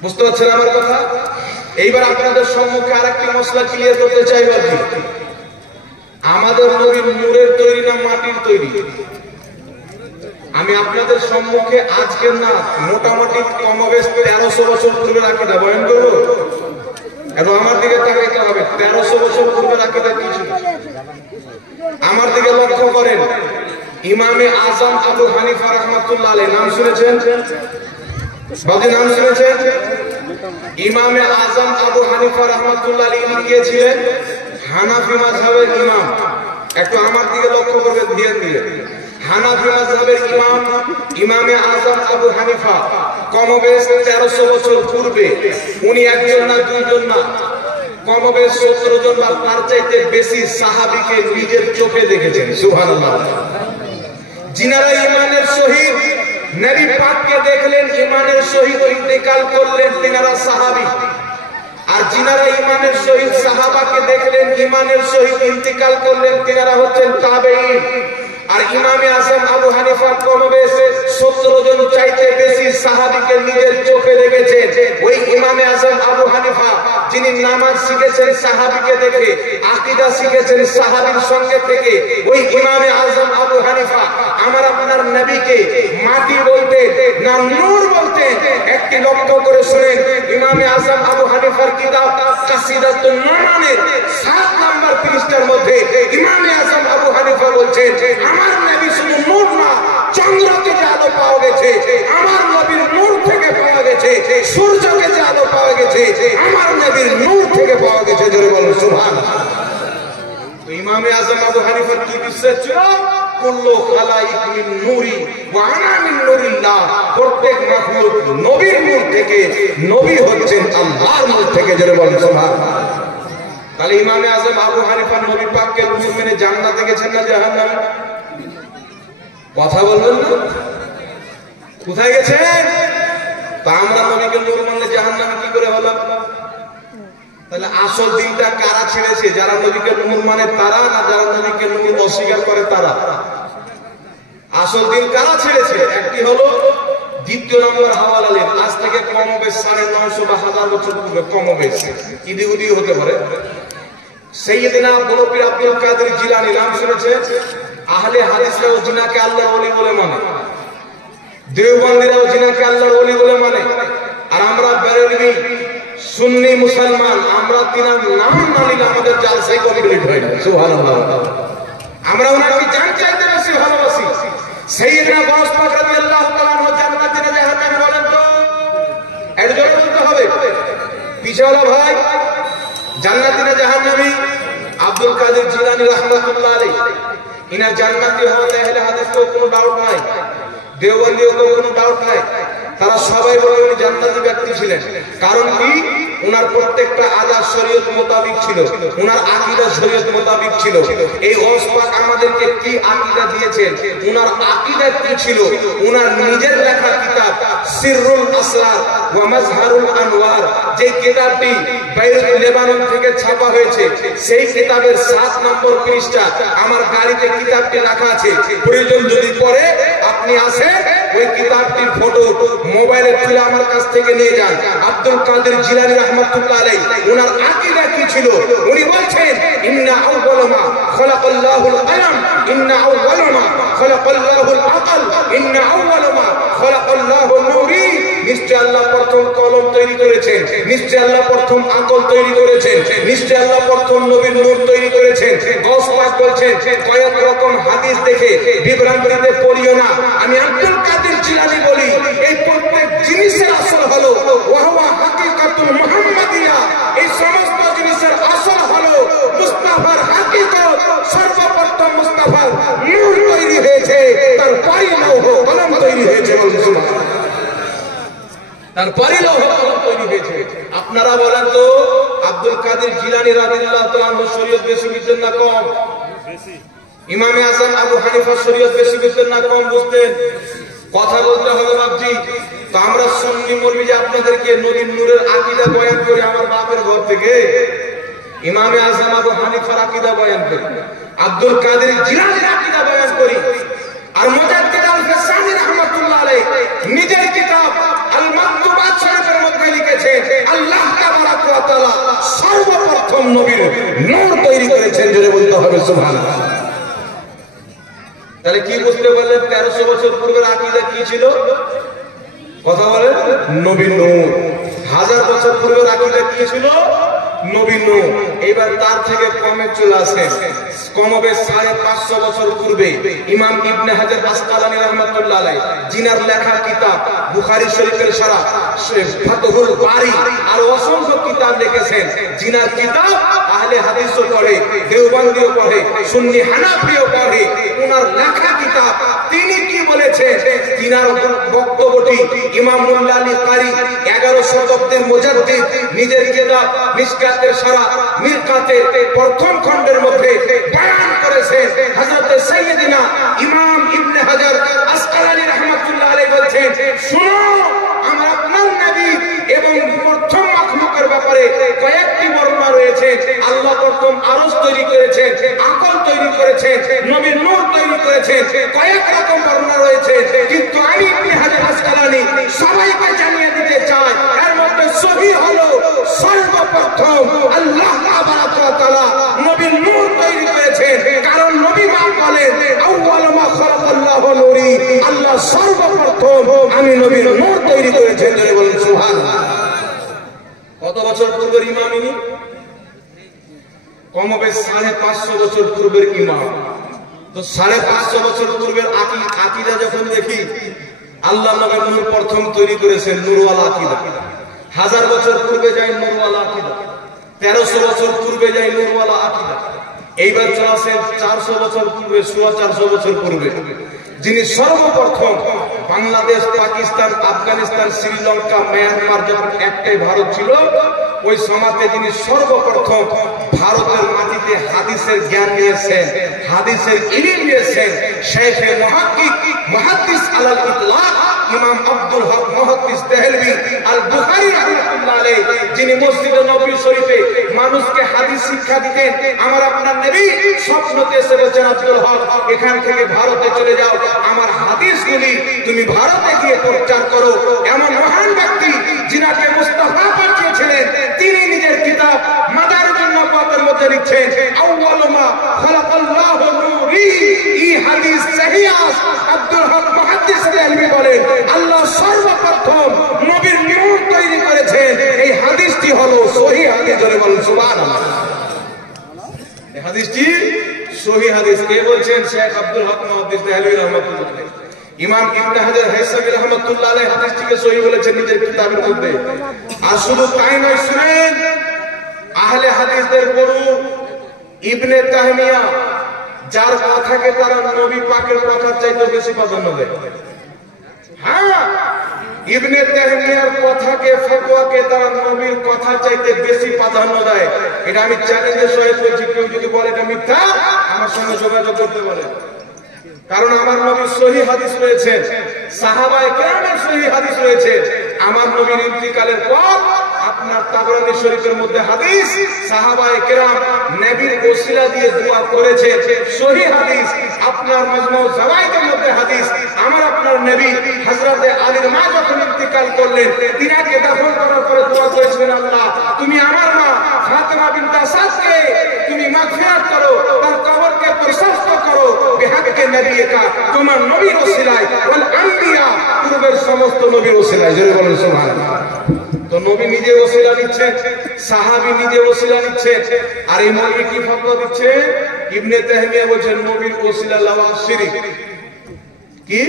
বুঝতে পারছেন আমার কথা? এইবার আপনাদের সম্মুখে আরেকটি মশলা ক্লিয়ার করতে চাই। বাকি আমাদের নবী নূরের তৈরি না মাটির তৈরি? আমি আপনাদের সম্মুখে আজকে না মোটামুটি কমবেশ 1300 বছর পূর্বে আকীদা বয়ান করব। এখন আমার দিকে তাকাইতে হবে, 1300 বছর পূর্বে আকীদা কি ছিল? আমার দিকে লক্ষ্য করেন। ইমামে আজম আবু হানিফা রাহমাতুল্লাহ আলাইহি, নাম শুনেছেন? বাকি নাম শুনেছেন? ইমামে আজম আবু হানিফা রাহমাতুল্লাহ আলাইহি কে ছিলেন? হানাফি মাযহাবের ইমাম। একটু আমার দিকে লক্ষ্য করবেন ধ্যান দিয়ে। হানাফি মাযহাবের ইমামে আযম আবু হানিফা কমবেশ 1300 বছর পূর্বে উনি একজন না দুইজন না, কমবেশ 17 জন বা তার চাইতে বেশি সাহাবীকে নিজের চোখে দেখেছেন। সুবহানাল্লাহ। যিনারা ঈমানের সহিত নবী পাককে দেখলেন, ঈমানের সহিত ইন্তেকাল করলেন, তিনারা সাহাবী। আর যিনারা ঈমানের সহিত সাহাবাকে দেখলেন, ঈমানের সহিত ইন্তেকাল করলেন, তিনারা হচ্ছেন তাবেঈন। আর ইমামে আযম আবু হানিফা কমবেশ 17 জন চাইতে বেশি সাহাবীকে নিজের চোখে দেখেছেন। ওই ইমামে আযম আবু হানিফা যিনি নামাজ শিখেছেন সাহাবীকে দেখে, আকীদা শিখেছেন সাহাবীর সঙ্গে থেকে, ওই ইমামে আযম আবু হানিফা আমার আপনার নবীকে মাটি বলতেন না নূর বলতেন? একটি লক্ষ্য করে শুনেন, ইমামে আযম আবু হানিফার কিতাব কাসিদাতুন নুমানের 7 নম্বর পৃষ্ঠার মধ্যে ইমামে আযম আবু হানিফা বলছেন, আমার নবী শুধু নূর না, চন্দ্রকে যে আলো পাওয়া গেছে আমার নবীর নূর থেকে পাওয়া গেছে, সূর্যকে যে আলো পাওয়া গেছে আমার নবীর নূর থেকে পাওয়া গেছে। জোরে বলুন সুবহানাল্লাহ। তো ইমামে আযম আবু হানিফার কি বিশ্বাস ছিল? কুল্লু খালাইক মিন নূরি ওয়া আনা মিন নূরিল্লাহ, প্রত্যেক মাখলুক নবীর নূর থেকে, নবী হচ্ছেন আল্লাহর নূর থেকে। জোরে বলুন সুবহানাল্লাহ। তাহলে ইমামে আযম আবু হানিফা নবী পাককে নূর মেনে জান্নাতে গেছেন না জাহান্নামে? কথা বলবেন না? কোথায় গেছেন? তা আমরা নবীকে নূর মানলে জাহান্নামে কি করে হলো? তাহলে আসল দিনটা কারা ছেড়েছে? যারা নবীকে নূর মানে তারা, না যারা নবীকে নূর অস্বীকার করে তারা? আসল দিন কারা ছেড়েছে? একটি হলো দ্বিতীয় নম্বর হাওয়াল আলীম, আজ থেকে কমবেশ 950 বা 1000 বছর পূর্বে, কমবেশ ইদি উদি হতে পারে। সাইয়েদনা বড় পীর আব্দুল কাদের জিলানী, নাম শুনেছেন? আহলে হাদিসরাও জিনাকে আল্লাহর ওলি বলে মানে, দেওবন্দিরাও জিনাকে আল্লাহর ওলি বলে মানে। আর আমরা বেরেলভি সুন্নি মুসলমান, আমরা তিনার নাম না নিলে আমাদের জালসাই কমপ্লিট হয় না। সুবহানাল্লাহ। আমরা ওনাকে জান চাইতে বেশি ভালোবাসি। সাইয়েদনা গাউস পাক রাদিয়াল্লাহু তাআলা আনহু জান্নাতে না জাহান্নামে বলেন তো? এটা জোরে বলতে হবে। পিছাওয়ালা ভাই জান্নাতি না জাহান্নামী? আব্দুল কাদের জিলানী রাহমাতুল্লাহ আলাইহি, ইনা জান্নাতি হওয়াতে আহলে হাদিসের কোনো ডাউট নাই, দেওবন্দিও কোনো ডাউট নাই। তারা সবাই বলে উনি জান্নাতি ব্যক্তি ছিলেন। কারণ কি? উনার প্রত্যেকটা আযাব শরীয়ত মোতাবেক ছিল, উনার আকীদা শরীয়ত মোতাবেক ছিল। এই গাউস পাক আমাদেরকে কি আকীদা দিয়েছেন, উনার আকীদা কি ছিল? উনার নিজের লেখা কিতাব সিররুল আসরার ওয়া মাজহারুল আনওয়ার, যে কিতাবটি বেইরুত লেবানন থেকে ছাপা হয়েছে, সেই কিতাবের 7 নম্বর পৃষ্ঠা আমার গাড়িতে কিতাবটি রাখা আছে। প্রয়োজন যদি পড়ে আপনি আসেন, ওই কিতাবটির ফটো মোবাইলে তুলে আমার কাছ থেকে নিয়ে যান। আব্দুল কাদের জিলানী রাহমাতুল্লাহ আলাইহি ওনার আকীদা কি ছিল? উনি বলছেন, ইন্না আউওয়ালা মা খালাকাল্লাহুল কলম, ইন্না আউওয়ালা মা খালাকাল্লাহুল আকল, ইন্না আউওয়ালা মা খালাকাল্লাহুন নূরি। নিশ্চয় আল্লাহ প্রথম কলম তৈরি করেছেন, নিশ্চয় আল্লাহ প্রথম আকল তৈরি করেছেন, নিশ্চয় আল্লাহ প্রথম নবীর নূর তৈরি করেছেন। গাউস পাক বলছেন, কয়েক রকম হাদিস দেখে বিভ্রান্তিতে পড়িও না। আমি আব্দুল কাদের জিলানী বলি, এই প্রত্যেক জিনিসের আসল হলো ওয়াহুয়া হাকিকাতুল মুহাম্মাদিয়া। এই সমস্ত জিনিসের আসল হলো মুস্তাফার হাকিকত। সর্বপ্রথম মুস্তাফার নূর তৈরি হয়েছে, তার লৌহ কলম তৈরি হয়েছে। তারপরে লৌহ কলম তৈরি হয়েছে। আপনারা বলেন তো, আব্দুল কাদের জিলানী রাদিয়াল্লাহু তাআলা আনহু শরীয়ত বেশি বুঝতেন না কম? ইমামে আযম আবু হানিফা শরীয়ত বেশি বুঝতেন না কম বুঝতেন? কথা বলতে হবে বাপজি। তো আমরা সুন্নি মৌলবি যে আপনাদেরকে নবীর নূরের আকীদা বয়ান করি আমার বাপের ঘর থেকে, ইমামে আযম আবু হানিফার আকীদা বয়ান করি, আব্দুল কাদের জিলানীর আকীদা বয়ান করি। আর মুজাদ্দিদ আল-ফাসানি রাহমাতুল্লাহ আলাইহি নিজের কিতাব আল মাকতুবাত শরীফের মধ্যে লিখেছেন, আল্লাহ তাবারাক ওয়া তাআলা সর্বপ্রথম নবীর নূর তৈরি করেছেন। জোরে বলতে হবে সুবহানাল্লাহ। তাহলে কি বুঝতে পারলেন 1300 বছর পূর্বের আকীদা কি ছিল? কথা বলেন, নবীর নূর। 1000 বছর পূর্বের আকীদা কি ছিল? নবীর নূর। এবার তার থেকে কমে চলে আসেন, কমবে 550 বছর পূর্বে ইমাম ইবনে হাজার আসকালানী রাহমাতুল্লাহ আলাইহি, জিনার লেখা কিতাব বুখারী শরীফের শারহ ফাতহুল বারী আর অসংখ্য কিতাব লিখেছেন, জিনার কিতাব আহলে আহলে হাদিসও পড়ে, দেওবন্দিও পড়ে, সুন্নি হানাফিও পড়ে। ওনার লেখা কিতাব তিনি কি বলেছেন, তিনার বক্তব্যটি ইমাম মোল্লা আলী কারি 11 শতাব্দীর মুজাদ্দিদ নিজের কিতাব মিশকাতের সারা মিরকাতের প্রথম খণ্ডের মধ্যে বয়ান করেছেন। হযরত সাইয়্যিদিনা ইমাম ইবনে হাজার আসকালানী রাহমাতুল্লাহ আলাইহি বলেছেন, শুনো, আমার আপনার নবী এবং প্রথম মাখলুকের ব্যাপারে কয়েকটি বর্ণনা রয়েছে। আল্লাহ প্রথম আরশ তৈরি করেছেন, আকল তৈরি করেছেন, নবীর নূর তৈরি করেছেন, কয়েক রকম বর্ণনা রয়েছে। কিন্তু আমি ইবনে হাজার আসকালানী সবাইকে জানিয়ে দিতে চাই, এর মধ্যে সহিহ হলো সর্বপ্রথম আল্লাহ তাআলা নবীর নূর তৈরি করেছেন। কারণ নবী মা বলেন, আউয়াল মা খালাকাল্লাহু নূরি, আল্লাহ সর্বপ্রথম আমি নবীর নূর তৈরি করেছেন। জোরে বলেন সুবহানাল্লাহ। কত বছর পূর্বের ইমাম ইনি? কমবেশ 550 বছর পূর্বের ইমাম। তো 550 বছর পূর্বের আকীদা যখন দেখি, আল্লাহ নবীর নূর প্রথম তৈরি করেছেন, নূরওয়ালা আকীদা। 1000 বছর পূর্বে যাই নূরওয়ালা আকীদা, 1300 বছর পূর্বে যাই নূরওয়ালা আকীদা। এইবার চলেছেন 400 বছর পূর্বে, 450 বছর পূর্বে যিনি সর্বপ্রথম বাংলাদেশ, পাকিস্তান, আফগানিস্তান, শ্রীলঙ্কা, মিয়ানমার যখন একটাই ভারত ছিল, ওই সমাজে যিনি সর্বপ্রথম ভারতের মাটিতে হাদিসের জ্ঞান নিয়েছেন, হাদিসের ইলম নিয়েছেন, শেখে মুহাক্কিক মুহাদ্দিস আলাল ইতলাক ইমাম আব্দুল হক মুহাদ্দিস দেহলভী আল বুখারী রাহমাতুল্লাহ আলাইহি, যিনি মসজিদে নববী শরীফে মানুষকে হাদিস শিক্ষা দিতেন। আমার আপনার নবী স্বপ্নতে এসে বলেছেন, আব্দুল হক এখান থেকে ভারতে চলে যাও, আমার হাদিসগুলি তুমি ভারতে গিয়ে প্রচার করো। এমন মহান ব্যক্তি যিনাকে মুস্তাফা পাঠিয়েছিলেন, তিনি নিজের কিতাব মাদারিজুন নবুওয়াতের মধ্যে লিখছেন, আউয়ালু মা খালাকাল্লাহু নূরি, এই হাদিস সহিহ। আব্দুল হক মুহাদ্দিস দেহলভী বলেন, আল্লাহ সর্বপ্রথম নবীর নূর তৈরি করেছেন। এই হাদিসটি হলো সহিহ হাদিস। জোরে বলুন সুবহানাল্লাহ। এই হাদিসটি সহিহ হাদিস। কে বলছেন? শেখ আব্দুল হক মুহাদ্দিস দেহলভী রাহমাতুল্লাহ আলাইহি। ইমাম ইবনে হাজার হাইসামী রাহমাতুল্লাহ আলাইহি হাদিসটিকে সহিহ বলেছেন নিজের কিতাবের মধ্যে। আর শুধু তাই নয়, শুনেন, আহলে হাদিসদের গুরু ইবনে তাহমিয়া, যার কথাকে তারা নবী পাকের কথার চাইতে বেশি প্রাধান্য দেয়। হ্যাঁ, ইবনে তাহমিয়ার কথাকে, ফতোয়াকে তারা নবীর কথা চাইতে বেশি প্রাধান্য দেয়। এটা আমি চ্যালেঞ্জের সহিত বলছি, কেউ যদি বলে এটা মিথ্যা, আমার সঙ্গে যোগাযোগ করতে পারে। কারণ আমার নবীর সহিহ হাদিস রয়েছে, সাহাবায়ে কেরামের সহিহ হাদিস রয়েছে। আমার নবীর ইন্তিকালের পর আপনার তাবরানী শরীফের মধ্যে হাদিস, সাহাবায়ে কেরাম নবীর ওসিলা দিয়ে দোয়া করেছে, সহিহ হাদিস। আপনার মাজমু জাওয়ায়েদের মধ্যে হাদিস, আমার আপনার নবী হযরতে আলীর মা যখন ইন্তিকাল করলেন, তিনাকে দাফন করার পরে দোয়া করেছিলেন, আল্লাহ তুমি আমার মা ফাতেমা বিনত আসাদকে তুমি মাগফিরাত করো, তার কবরকে প্রশস্ত করো, বিহাক্কে নবীকা, তোমার নবীর ওসিলায়, ওয়াল আম্বিয়া, পূর্বের সমস্ত নবীর ওসিলায়। জোরে বলেন সুবহানাল্লাহ। তো নবী নিজে ওসিলা নিচ্ছেন, সাহাবী নিজে ওসিলা নিচ্ছেন, আর এই মৌলবী কি ফতোয়া দিচ্ছে? ইবনে তাহমিয়া বলেছেন নবীর ওসিলা লওয়া শিরক। কি?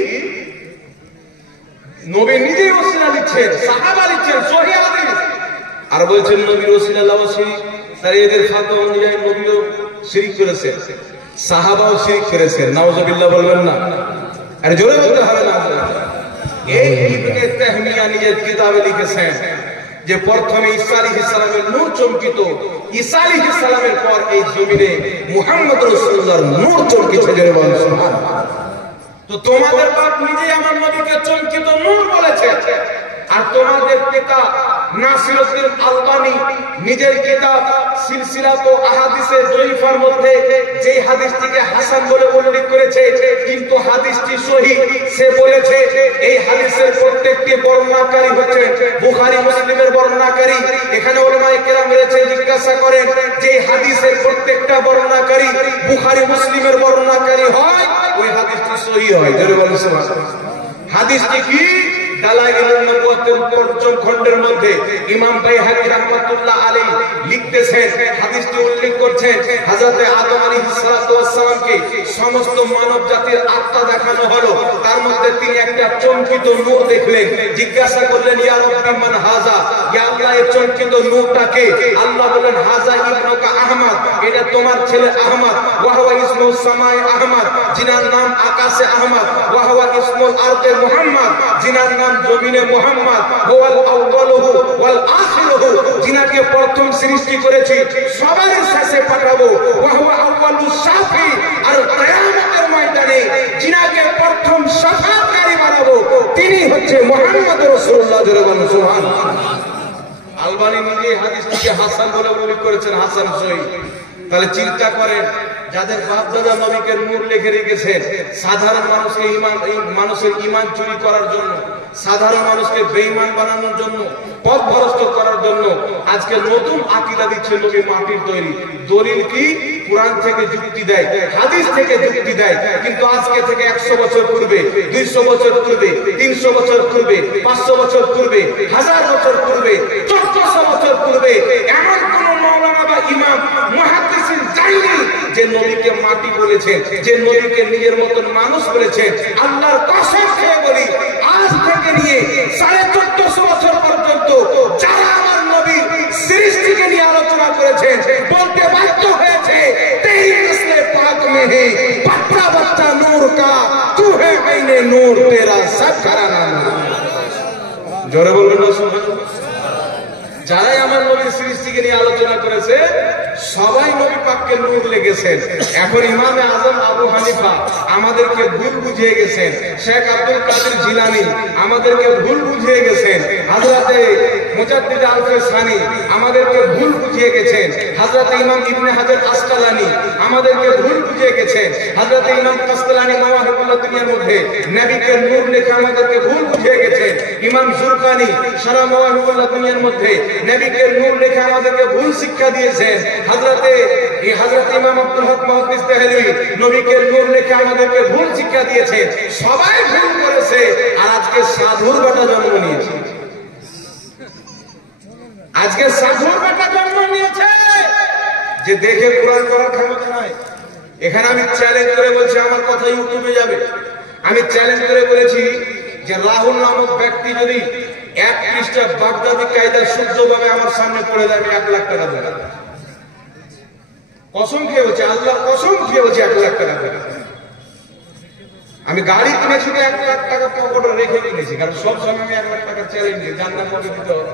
নবী নিজে ওসিলা নিচ্ছেন, সাহাবা নিচ্ছেন সহিহ হাদিস, আর বলছেন নবীর ওসিলা লওয়া শিরক। তার এদের ফতোয়া অনুযায়ী নবীও শিরক করেছেন, সাহাবাও শিরক করেছেন। নাউজুবিল্লাহ বলবেন না? আর জোরে বলতে হবে না। এই ইবনে তাহমিয়া নিজের কিতাবে লিখেছেন যে প্রথমে ঈসা আলাইহিস সালামের নূর চমকিত, ঈসা আলাইহিস সালামের পর এই জমিনে মুহাম্মদ রাসূলুল্লাহর নূর চমকিছে। জোরে বলেন সুবহানাল্লাহ। তো তোমাদের বাপ নিজেই আমার নবীকে চমকিত নূর বলেছে, আর তোমাদের পিতা নাসিরউদ্দিন আলবানী নিজের কিতাব সিলসিলাত আহাদিসে জয়ীফার মধ্যে যে হাদিসটিকে হাসান বলে উল্লেখ করেছে, কিন্তু হাদিসটি সহিহ, সে বলেছে এই হাদিসের প্রত্যেকটি বর্ণনাকারী হচ্ছে বুখারী মুসলিমের বর্ণনাকারী। এখানে উলামায়ে কেরাম রয়েছে, জিজ্ঞাসা করেন যে হাদিসের প্রত্যেকটা বর্ণনাকারী বুখারী মুসলিমের বর্ণনাকারী হয়, ওই হাদিসটি সহিহ হয়। জোরে বলেন সুবহানাল্লাহ। হাদিসটি কি? দালাইলুন নবুওয়াতের পঞ্চম খণ্ডের মধ্যে ইমাম বাইহাকী রাহমাতুল্লাহ আলাইহি লিখতেছেন, হাদিসটি উল্লেখ করছেন হযরতে আদম আলাইহিস সালাতু ওয়াস সালামকে সমস্ত মানব জাতির আত্মা দেখানো হলো, তার মধ্যে তিনি একটা চমকিত নূর দেখলেন। জিজ্ঞাসা করলেন, ইয়া রাব্বি মান হাযা, ইয়া আল্লাহ এই চমকিত নূরটা কে? আল্লাহ বলেন, হাযা ইবনুকা আহমদ, এটা তোমার ছেলে আহমদ, ওয়া হুয়া ইসমুস সামায়ে আহমদ, জিনার নাম আকাশে আহমদ, ওয়া হুয়া ইসমুল আরদে মুহাম্মদ, জিনার নাম জমিনে মুহাম্মদ, হুয়াল আউয়ালুহু ওয়াল আখিরুহু, জিনাকে প্রথম সৃষ্টি করেছি সবার শেষে পাঠাবো, ওয়া হুয়া আউয়ালুস শাফি, আর কিয়ামতের ময়দানে জিনাকে প্রথম শাফাআতকারী বানাবো, তিনি হচ্ছে মুহাম্মদ রাসূলুল্লাহ সুবহানাল্লাহ। আলবানী নিজে হাদিসটিকে হাসান বলে উল্লেখ করেছেন, হাসান সহিহ। তাহলে চিন্তা করেন, যাদের বাপ দাদা নবীকে নূর লিখে রেখেছেন, সাধারণ মানুষকে মানুষের ঈমান চুরি করার জন্য, সাধারণ মানুষকে বেঈমান বানানোর জন্য, পথভ্রষ্ট করার জন্য আজকে নতুন আকীদা দিচ্ছে নবী মাটির তৈরি। দলিল কি? কুরআন থেকে যুক্তি দেয়, হাদিস থেকে যুক্তি দেয়। কিন্তু আজকে থেকে 100 বছর পূর্বে, 200 বছর পূর্বে, 300 বছর পূর্বে, 500 বছর পূর্বে, 1000 বছর পূর্বে, 1400 বছর পূর্বে এমন কোন মাওলানা বা ইমাম মুহাদ্দিসিন যায়নি যে নবীকে মাটি বলেছেন, যে নবীকে নিজের মতন মানুষ বলেছেন। আল্লাহর কসম খেয়ে বলি, আজ থেকে নিয়ে 1450 বছর পর্যন্ত যারা আমার নবী সৃষ্টিকে নিয়ে আলোচনা করেছেন, বলতে বাধ্য হয়েছে তেরি নসলে পাক মে হে বচ্চা বচ্চা নূর কা, তু হে আইনে নূর, তেরা সব ঘরানা নূর। জোরে বলবেন না সুবহানাল্লাহ। যারাই আমার নবীর সৃষ্টিকে নিয়ে আলোচনা করেছে সবাই নবী পাককে নূর লেগেছেন। এখন ইমামে আজম আবু হানিফা আমাদেরকে ভুল বুঝিয়ে গেছেন, শেখ আব্দুল কাদের জিলানী আমাদেরকে ভুল বুঝিয়ে গেছেন, হযরতে মুজাদ্দিদ আলফে সানি আমাদেরকে ভুল বুঝিয়ে গেছেন, হযরতে ইমাম ইবনে হাজার আসকালানী আমাদেরকে ভুল বুঝিয়ে গেছেন, হযরতে ইমাম কাসতালানী মাওয়াহিবুল্লাহ দুনিয়ার মধ্যে নবীকে নূর লেখা আমাদেরকে ভুল বুঝিয়ে গেছেন, ইমাম জুরকানি সারা মাওয়াহিবুল্লাহ দুনিয়ার মধ্যে নবীকে নূর লেখা আমাদেরকে ভুল শিক্ষা দিয়েছেন, হযরতে ইমাম আব্দুল হক মুহাদ্দিস দেহলভী নবীকে নূর লেখা আমাদেরকে ভুল শিক্ষা দিয়েছেন। সবাই ভুল করেছে, আর আজকে সাধুর বেটা জন্ম নিয়েছে, আজকে সাধুর বেটা জন্ম নিয়েছে যে দেখে কোরআন করার ক্ষমতা নাই। এখানে আমি চ্যালেঞ্জ করে বলছি, আমার কথা ইউটিউবে যাবে, আমি চ্যালেঞ্জ করে বলেছি যে রাহুল নামক ব্যক্তি যদি 1 পৃষ্ঠা বাগদাদি কায়দা শুদ্ধভাবে আমার সামনে পড়ে যাবে, 1 লাখ টাকা দেবে। কসম খেয়ে বলছি, আল্লাহর কসম খেয়ে বলছি, 1 লাখ টাকা দেবে। আমি গাড়ি কিনেছি 1 লাখ টাকা পকেটে রেখে কিনেছি, কারণ সব সময় আমি 1 লাখ টাকা চ্যালেঞ্জ দিই, জান্নাত পাবে দিতে হবে।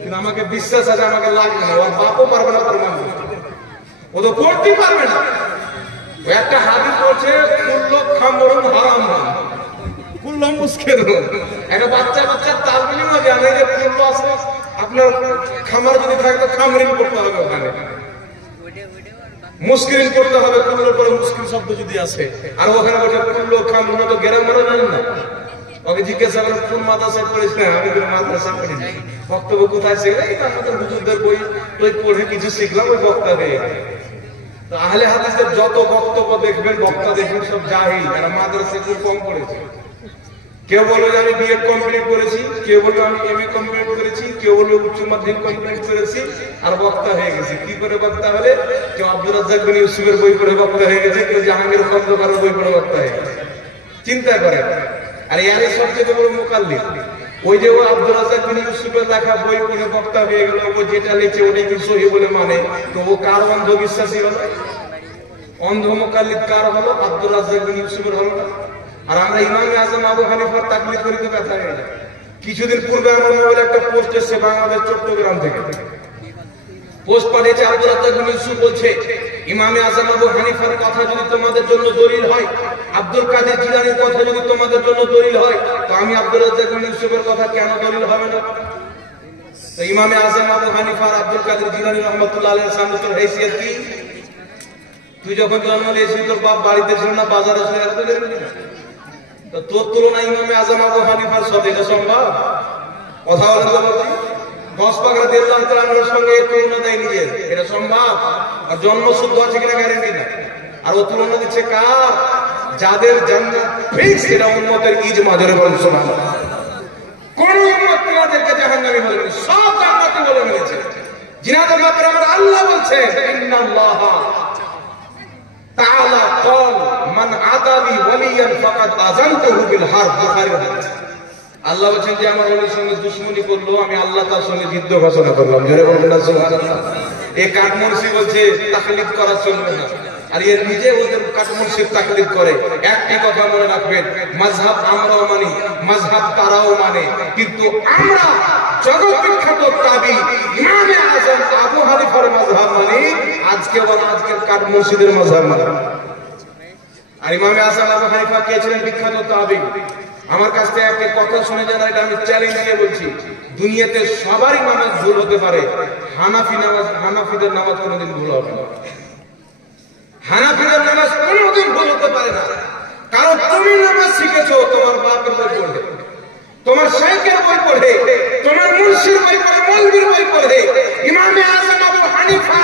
কিন্তু আমাকে বিশ্বাস আছে আমাকে লাগবে না, ওর বাপও পারবে না প্রমাণ করতে, ও তো পড়তেই পারবে না। ও একটা হাদিস বলছে কুল্লু খামরুন হারাম, কুল্লু মুসকির। একটা বাচ্চা তালবিলিও জানে যে কুল্লু আছে, আপনার খামার যদি থাকে তো খামরিন করতে হবে, ওখানে মুশকিল করতে হবে, কুল্লুর পরে মুশকিল শব্দ যদি আসে। আর ওখানে বলছে কুল্লু খামরুন, তো গ্রামারও জানেন না। ওকে জিজ্ঞাসা করেন কোন মাদ্রাসায় পড়েছেন, আমি কোনো মাদ্রাসা পড়ি না। বক্তব্য কোথায় শিখলে? এই আমাদের হুজুরদের বই টই পড়ে কিছু শিখলাম, ওই বক্তা হয়ে গেল। তো আহলে হাদিসের যত বক্তব্য দেখবেন, বক্তা দেখবেন সব জাহিল, এরা মাদ্রাসায় খুব কম পড়েছে। কেউ বলবে যে আমি বিএড কমপ্লিট করেছি, কেউ বলবে আমি এমএ কমপ্লিট করেছি, কেউ বলবে উচ্চ মাধ্যমিক কমপ্লিট করেছি, আর বক্তা হয়ে গেছে। কি করে বক্তা হলে? কেউ আব্দুর রাজ্জাক বিন ইউসুফের বই পড়ে বক্তা হয়ে গেছে, কেউ জাহাঙ্গীর খন্দকারের বই পড়ে বক্তা হয়ে গেছে। চিন্তা করেন। আর এর সবচেয়ে বড় মুকাল্লিদ ওই যে ও আব্দুর রাজ্জাক বিন ইউসুফের লেখা বই পড়ে বক্তা হয়ে গেল, ও যেটা লিখছে ওটাই কি সহি বলে মানে? তো ও কার অন্ধবিশ্বাসী হলো? অন্ধ মুকাল্লিদ কার হলো? আব্দুর রাজ্জাক বিন ইউসুফের হলো না? আর আমরা ইমামে আজম আবু হানিফার তাকলিদ করি তো ব্যথা হয়ে যায়। কিছুদিন পূর্বে আমার মোবাইলে একটা পোস্ট এসেছে বাংলাদেশ চট্টগ্রাম থেকে, পোস্ট পাঠিয়েছে আব্দুর রাজ্জাক বিন ইউসুফ বলছে, ইমামে আজম আবু হানিফার কথা যদি তোমাদের জন্য দলিল হয়, আব্দুল কাদের জিলানীর কথা যদি তোমাদের জন্য দলিল হয়, তো আমি আব্দুর রাজ্জাক বিন ইউসুফের কথা কেন দলিল হবে না? তো ইমামে আজম আবু হানিফা আর আব্দুল কাদের জিলানী রাহমাতুল্লাহ আলাইহির সামনে তোর হাইসিয়ত কি? তুই যখন জন্ম নিয়েছিস তোর বাপ বাড়িতে ছিল না, বাজারে ছিল, এত জানবি না? তো তোর তুলনায় ইমামে আজম আবু হানিফার সাথে এটা সম্ভব? কথা বলেন তো বলছি। 10 পাক রাদিয়াল্লাহু তাআলা আনহুর সঙ্গে এই তুলনা দেয় নিজের, এটা সম্ভব? আর জন্ম শুদ্ধ আছে কিনা গ্যারান্টি না। আর ও তুলনা দিচ্ছে কার? যাদের জান্নাত ফিক্স, এটা উম্মতের ইজমা। জোরে বলেন সুবহানাল্লাহ। কোন উম্মত তাদেরকে জাহান্নামী বলে না, সব জান্নাতি বলে মেনেছে। জিনাদের ব্যাপারে আমার আল্লাহ বলছে, ইন্নাল্লাহ তাআলা ক্বাল মান আদালি ওয়ালিয়ান ফাকাদ আযানতুহু বিল হারব। বুখারীর হাদিস। আল্লাহ বলেন যে আমার ওলির সঙ্গে দুশমনি করলো, আমি আল্লাহ তার সঙ্গে যুদ্ধ ঘোষণা করলাম। জোরে বলেন না সুবহানাল্লাহ। এই কাঠমুন্সি বলছে তাকলিদ করা চলবে না, আর এর নিজে ওদের কাঠমুন্সির তাকলিদ করে। একটি কথা মনে রাখবেন, মাযহাব আমরাও মানি, মাযহাব তারাও মানে, কিন্তু আমরা জগৎ বিখ্যাত তাবি ইমামে আযম আবু হানিফার মাযহাব মানি, আজকে বলা আজকের কাঠমুন্সিদের মাযহাব মানি। আর ইমামে আযম আবু হানিফা কে ছিলেন? বিখ্যাত তাবি। আমার কাছ থেকে একটা কথা শুনে যান, এটা আমি চ্যালেঞ্জ দিয়ে বলছি, দুনিয়াতে সবারই নামাজ ভুল হতে পারে, হানাফিদের নামাজ কোনোদিন ভুল হবে না। হানাফিদের নামাজ কোনোদিন ভুল হতে পারে না, কারণ তুমি নামাজ শিখেছো তোমার বাপের বই পড়ে, তোমার শাইখের বই পড়ে, তোমার মুর্শিদ বই পড়ে, মৌলবীর বই পড়ে। ইমামে আযম আবু হানিফা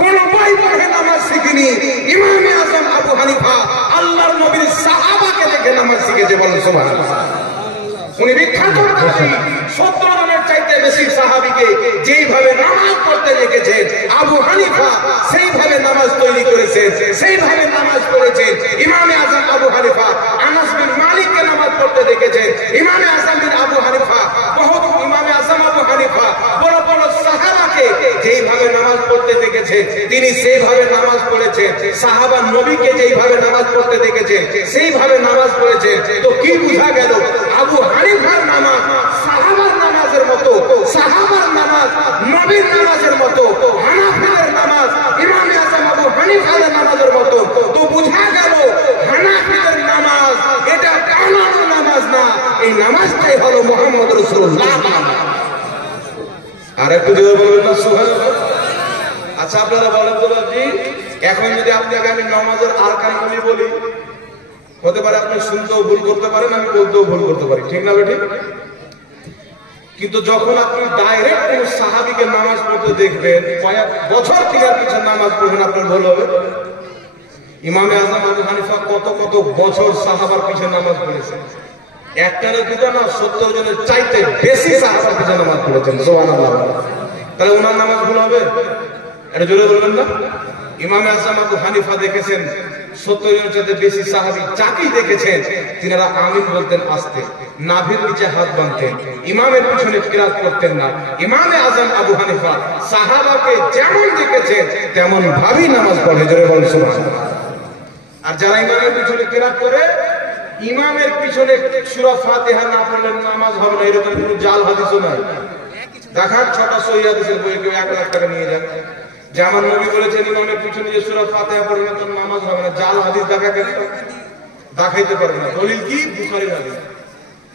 কোন বই পড়ে নামাজ শিখিনি। ইমামে আযম আবু হানিফা আল্লাহর নবীর সাহাবাকে দেখে নামাজ শিখেছে, বলেন সুবহানাল্লাহ। উনি বিখ্যাত তাবী, 70 জনের চাইতে বেশি সাহাবীকে যেইভাবে নামাজ পড়তে দেখেছেন আবু হানিফা, সেইভাবে নামাজ তৈরি করেছেন, সেইভাবে নামাজ পড়েছেন। ইমামে আযম আবু হানিফা আনাস বিন মালিককে নামাজ পড়তে দেখেছেন। ইমামে আযম বিন আবু হানিফা বহুত ইমামে আযম আবু হানিফা বড় বড় সাহাবাকে যেইভাবে নামাজ পড়তে দেখেছেন তিনি সেইভাবে নামাজ পড়েছেন। সাহাবা নবীকে যেইভাবে নামাজ পড়তে দেখেছেন সেইভাবে নামাজ পড়েছেন। তো কি বোঝা গেল? আবু হানিফার নামাজ সাহাবার নামাজের মতো, সাহাবার নামাজ নবীর নামাজের মতো, হানাফিদের নামাজ ইমামে আযম আবু হানিফার নামাজের মতো। তো বোঝা গেল হানাফিদের নামাজ এটা কানার নামাজ না, এই নামাজটাই হলো মুহাম্মদ রাসূলুল্লাহ। আর একটু জোরে বলবেন না সুবহানাল্লাহ। আচ্ছা আপনারা বলেন তো বাবজি, এখন যদি আপনাকে আমি নামাজের আরকানগুলি বলি, হতে পারে আপনি শুনতেও ভুল করতে পারেন, আমি বলতেও ভুল করতে পারি, ঠিক না বেঠিক? কিন্তু যখন আপনি ডাইরেক্ট কোন সাহাবীকে নামাজ পড়তে দেখবেন, কয়েক বছর থেকে পিছনে নামাজ পড়বেন, আপনার ভুল হবে। ইমামে আযম আবু হানিফা কত কত বছর সাহাবার পিছনে নামাজ পড়েছেন, একটা না দুটো না, 70 জনের চাইতে বেশি সাহাবার পিছনে নামাজ পড়েছেন, সুবহানাল্লাহ। তাহলে ওনার নামাজ ভুল হবে? এটা জোরে বলবেন না? ইমামে আযম আবু হানিফা দেখেছেন 70 জনের চাইতে বেশি সাহাবী যাকেই দেখেছেন তিনারা আমিন বলতেন আস্তে, নাভির নিচে হাত বাঁধতেন, ইমামের পিছনে কিরাত করতেন না। ইমামে আযম আবু হানিফা সাহাবাকে যেমন দেখেছেন তেমন ভাবেই নামাজ পড়ে, জোরে বলেন সুবহানাল্লাহ। আর যারা ইমামের পিছনে কিরাত করে, ইমামের পিছনে সূরা ফাতিহা না পড়লে নামাজ হবে না, এরকম কোনো জাল হাদিসও নাই। দেখার 6টা সহিহ হাদিসের বই কেউ 1 লাখ টাকা নিয়ে যান, যে আমার নবী বলেছেন ইমামের পিছনে যে সূরা ফাতিহা পড়বে না তার নামাজ হবে না। জাল হাদিস দেখাইতে পারবে না। দলিল কি? বুখারীর হাদিস।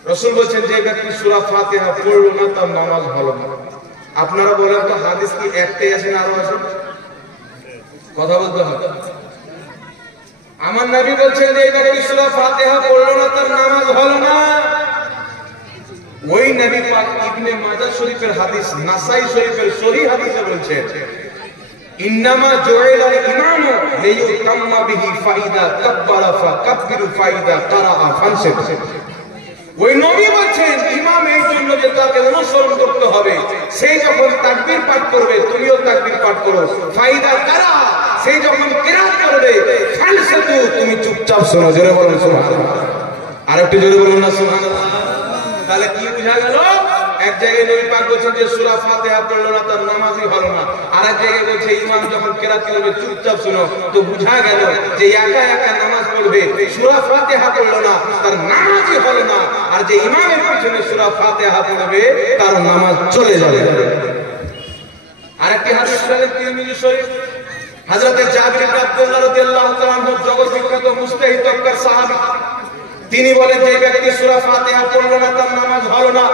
রাসূল বলেছেন যে ব্যক্তি সূরা ফাতিহা পড়লো না তার নামাজ ভালো না। আপনারা বলেন তো হাদিস কি একটাই আছে না আরো আছে? কথা বলতে হবে। আমার নবী বলছেন যে ব্যক্তি সূরা ফাতিহা পড়লো না তার নামাজ ভালো না। ওই নবী পাক ইবনে মাজাহ শরীফের হাদিস, নাসাই শরীফের সহিহ হাদিসে বলছেন ইন্নামা জুইলাল ইমামু লিয়ুতাম্মা বিহি ফাইদা কাব্বারা ফাকাব্বিরু ফাইদা কারাআ ফানসিত। ওই নবী বলেন ইমাম এই জন্য যে তাকে অনুসরণ করতে হবে, সেই যখন তাকবীর পাঠ করবে তুমিও তাকবীর পাঠ করো, ফাইদা কারাআ সেই যখন কিরাত করবে ফানসিত তুমি চুপচাপ শোনো, জোরে বলুন সুবহানাল্লাহ। আর একটু জোরে বলুন না সুবহানাল্লাহ। তাহলে কি বোঝা গেল? এক জায়গায় নবী পাক বলেছেন যে সূরা ফাতিহা পড়লো না তার নামাজই হলো না, আর এক জায়গায় বলছে ইমাম যখন কিরাত করবে চুপচাপ শোনো। তো বোঝা গেল যে একা একা নামাজ পড়বে, সূরা ফাতিহা পড়লো না তার নামাজই হলো না, আর যে ইমামের পিছনে সূরা ফাতিহা পড়বে তার নামাজ চলে যাবে। আরেকটি হাদিস শুনেন তিরমিজি শরীফ, হযরত জাবির ইবনে আব্দুল্লাহ রাদিয়াল্লাহু তাআলা আনহু জগৎ বিখ্যাত মুজতাহিদ তবকার সাহাবী, তিনি বলেন যে ব্যক্তি সূরা ফাতিহা পড়লো না তার নামাজ হলো না,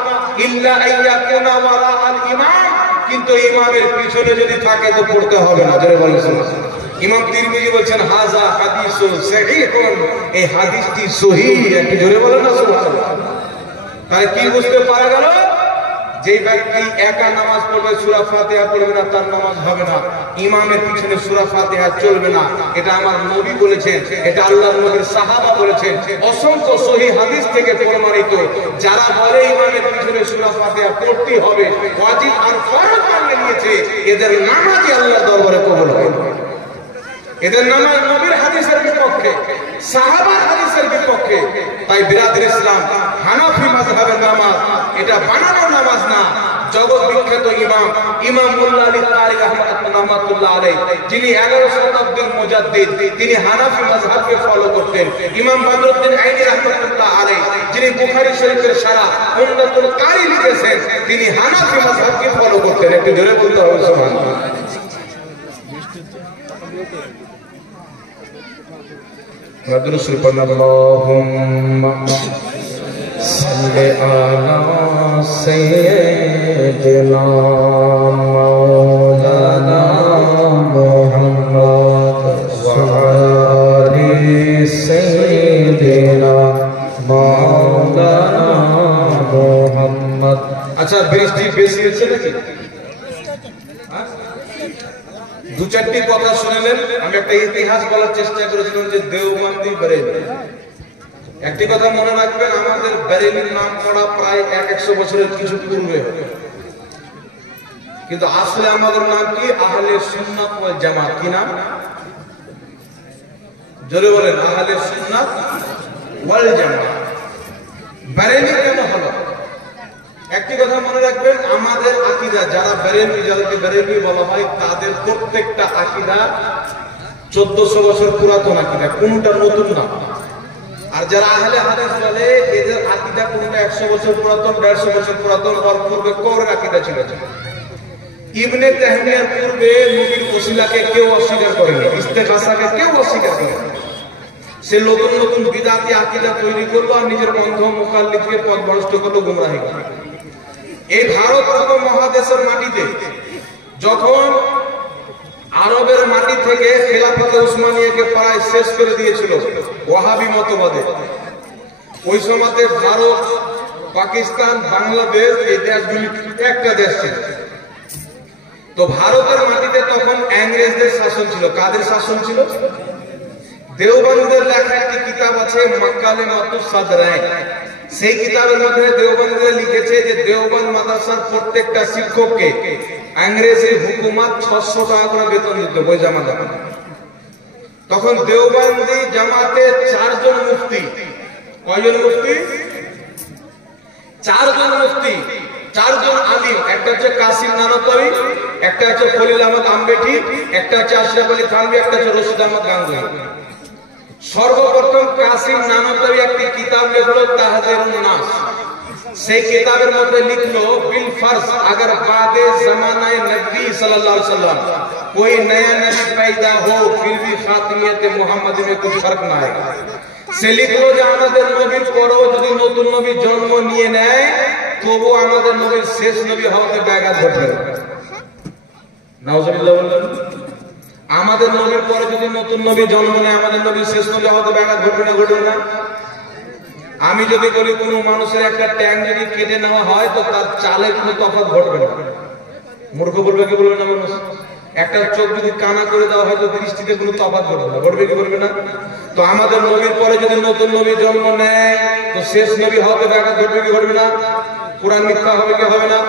ইল্লা আইয়াকুনা ওয়ারা আল ইমাম, কিন্তু ইমামের পিছনে যদি থাকে তো পড়তে হবে না, জোরে বলেন সুবহানাল্লাহ। ইমাম তিরমিজি বলেন হাযা হাদিসুন সহিহুন, এই হাদিসটি সহিহ, একটু জোরে বলেন না সুবহানাল্লাহ। তাহলে কি বুঝতে পারা গেল? যে ব্যক্তি একা নামাজ পড়বে সূরা ফাতিহা পড়বে না তার নামাজ হবে না, ইমামের পিছনে সূরা ফাতিহা চলবে না। এটা আমার নবী বলেছেন, এটা আল্লাহর নবীর সাহাবা বলেছেন, অসংখ্য সহিহ হাদিস থেকে প্রমাণিত। যারা বলে ইমামের পিছনে সূরা ফাতিহা পড়তে হবে, ওয়াজিব আর ফরজ মানে নিয়েছে, এদের নামাজই আল্লাহর দরবারে কবুল হয় না। এদের নামাজ নবীর হাদিসের বিপক্ষে, সাহাবার হাদিসের বিপক্ষে। তাই বিরাদর ইসলাম, হানাফি মাযহাবের নামাজ এটা বানানো নামাজ না, জগৎ বিখ্যাত ইমাম মোল্লা আলী কারি রাহমাতুল্লাহ আলাইহি, যিনি 11 শতাব্দীর মুজাদ্দিদ, তিনি হানাফি মাযহাবকে ফলো করতেন। ইমাম বদরুদ্দিন আইনি রাহমাতুল্লাহ আলাইহি, যিনি বুখারী শরীফের সারা উমদাতুল কারি লিখেছেন, তিনি হানাফি মাযহাবকে ফলো করতেন। একটু জোরে বলতে হবে সুবহানাল্লাহ। درود شریف اللهم صل على سيدنا مولانا محمد وعلى سيدنا مولانا محمد। আচ্ছা বৃষ্টি বেশি হচ্ছে নাকি? দু চারটি কথা শুনলেন। আমি একটা ইতিহাস বলার চেষ্টা করেছিলাম যে দেওবন্দি বেরেলি। একটি কথা মনে রাখবেন, আমাদের বেরেলির নাম পড়া প্রায় 100 বছরের কিছু পূর্বে, কিন্তু আসলে আমাদের নাম কি? আহলে সুন্নাত ওয়াল জামাত। কি নাম? জোরে বলেন, আহলে সুন্নাত ওয়াল জামাত। বেরেলি কেন হলো? একটি কথা মনে রাখবেন, আমাদের আকীদা, যারা বেরেলভী, যাদেরকে বেরেলভী বলা হয়, তাদের প্রত্যেকটা আকীদা 1400 বছর পুরাতন আকীদা, কোনটা নতুন না। আর যারা আহলে হাদিস বলে, এদের আকীদা কোনটা 100 বছর পুরাতন, 150 বছর পুরাতন, ওর পূর্বে কবরের আকীদা ছিল। ইবনে তাহমিয়ার পূর্বে নবীর ওসিলাকে কেউ অস্বীকার করেনি, ইস্তেগাসাকে কেউ অস্বীকার করেনি। সে নতুন নতুন বিদআতি আকীদা তৈরি করলো আর নিজের অন্ধ মুকাল্লিদকে পথভ্রষ্ট করলো, গুমরাহি করলো। এই ভারত উপমহাদেশের মাটিতে যখন আরবের মাটি থেকে খেলাফতে উসমানিয়াকে প্রায় শেষ করে দিয়েছিল ওয়াহাবি মতবাদে, ওই সময়তে ভারত, পাকিস্তান, বাংলাদেশ, এই দেশগুলি একটা দেশ ছিল। তো ভারতের মাটিতে তখন ইংরেজদের শাসন ছিল। কাদের শাসন ছিল? দেওবন্দের লেখা একটি কিতাব আছে, মাকালেমাতুস সাদরাইন। সেই কিতাবের মধ্যে দেওবন্দীরা লিখেছে যে দেওবন্দ মাদ্রাসার প্রত্যেকটা শিক্ষককে ইংরেজি হুকুমত 600 টাকা করে বেতন দিত ওই জামাতে। তখন দেওবন্দি জামাতে 4 জন মুফতি। কয়জন মুফতি? 4 জন মুফতি, 4 জন আলিম। একটা হচ্ছে কাসিম নানতবি, একটা হচ্ছে খলিল আহমদ আম্বেঠি, একটা হচ্ছে আশরাফ আলী থানভী, একটা হচ্ছে রশিদ আহমদ গাঙ্গুহি। সর্বপ্রথম কাসিম নানতবি একটি কিতাব লিখলো, তাহজিরুন নাস। সেই কিতাবের মধ্যে লিখলো, বিল ফরজ अगर बादे जमाना नबी सल्लल्लाहु अलैहि वसल्लम कोई नया नबी पैदा हो फिर भी खातिमियत मुहम्मदी में कुछ फर्क ना आएगा। সে লিখলো যে আমাদের নবীর পরেও যদি নতুন নবী জন্ম নিয়ে নেয়, তবু আমাদের নবীর শেষ নবী হওয়াতে ব্যাঘাত ঘটবে না। নাউজুবিল্লাহ বলেন, আমাদের নবীর পরে যদি নতুন নবী জন্ম নেয়, আমাদের নবীর শেষ নবী হওয়াতে ব্যাঘাত ঘটবে না, ঘটবে না? আমি যদি বলি কোন মানুষের একটা ট্যাং যদি কেটে নেওয়া হয়, তো তার চালে কোনো তফাৎ ঘটবে না। মূর্খ বলবে কি বলবে না মানুষ? একটা চোখ যদি কানা করে দেওয়া হয়, তো দৃষ্টিতে কোনো তফাৎ ঘটবে না, ঘটবে কি ঘটবে না? তো আমাদের নবীর পরে যদি নতুন নবী জন্ম নেয়, তো শেষ নবী হওয়াতে ব্যাঘাত ঘটবে কি ঘটবে না? কোরআন মিথ্যা হবে কি হবে না?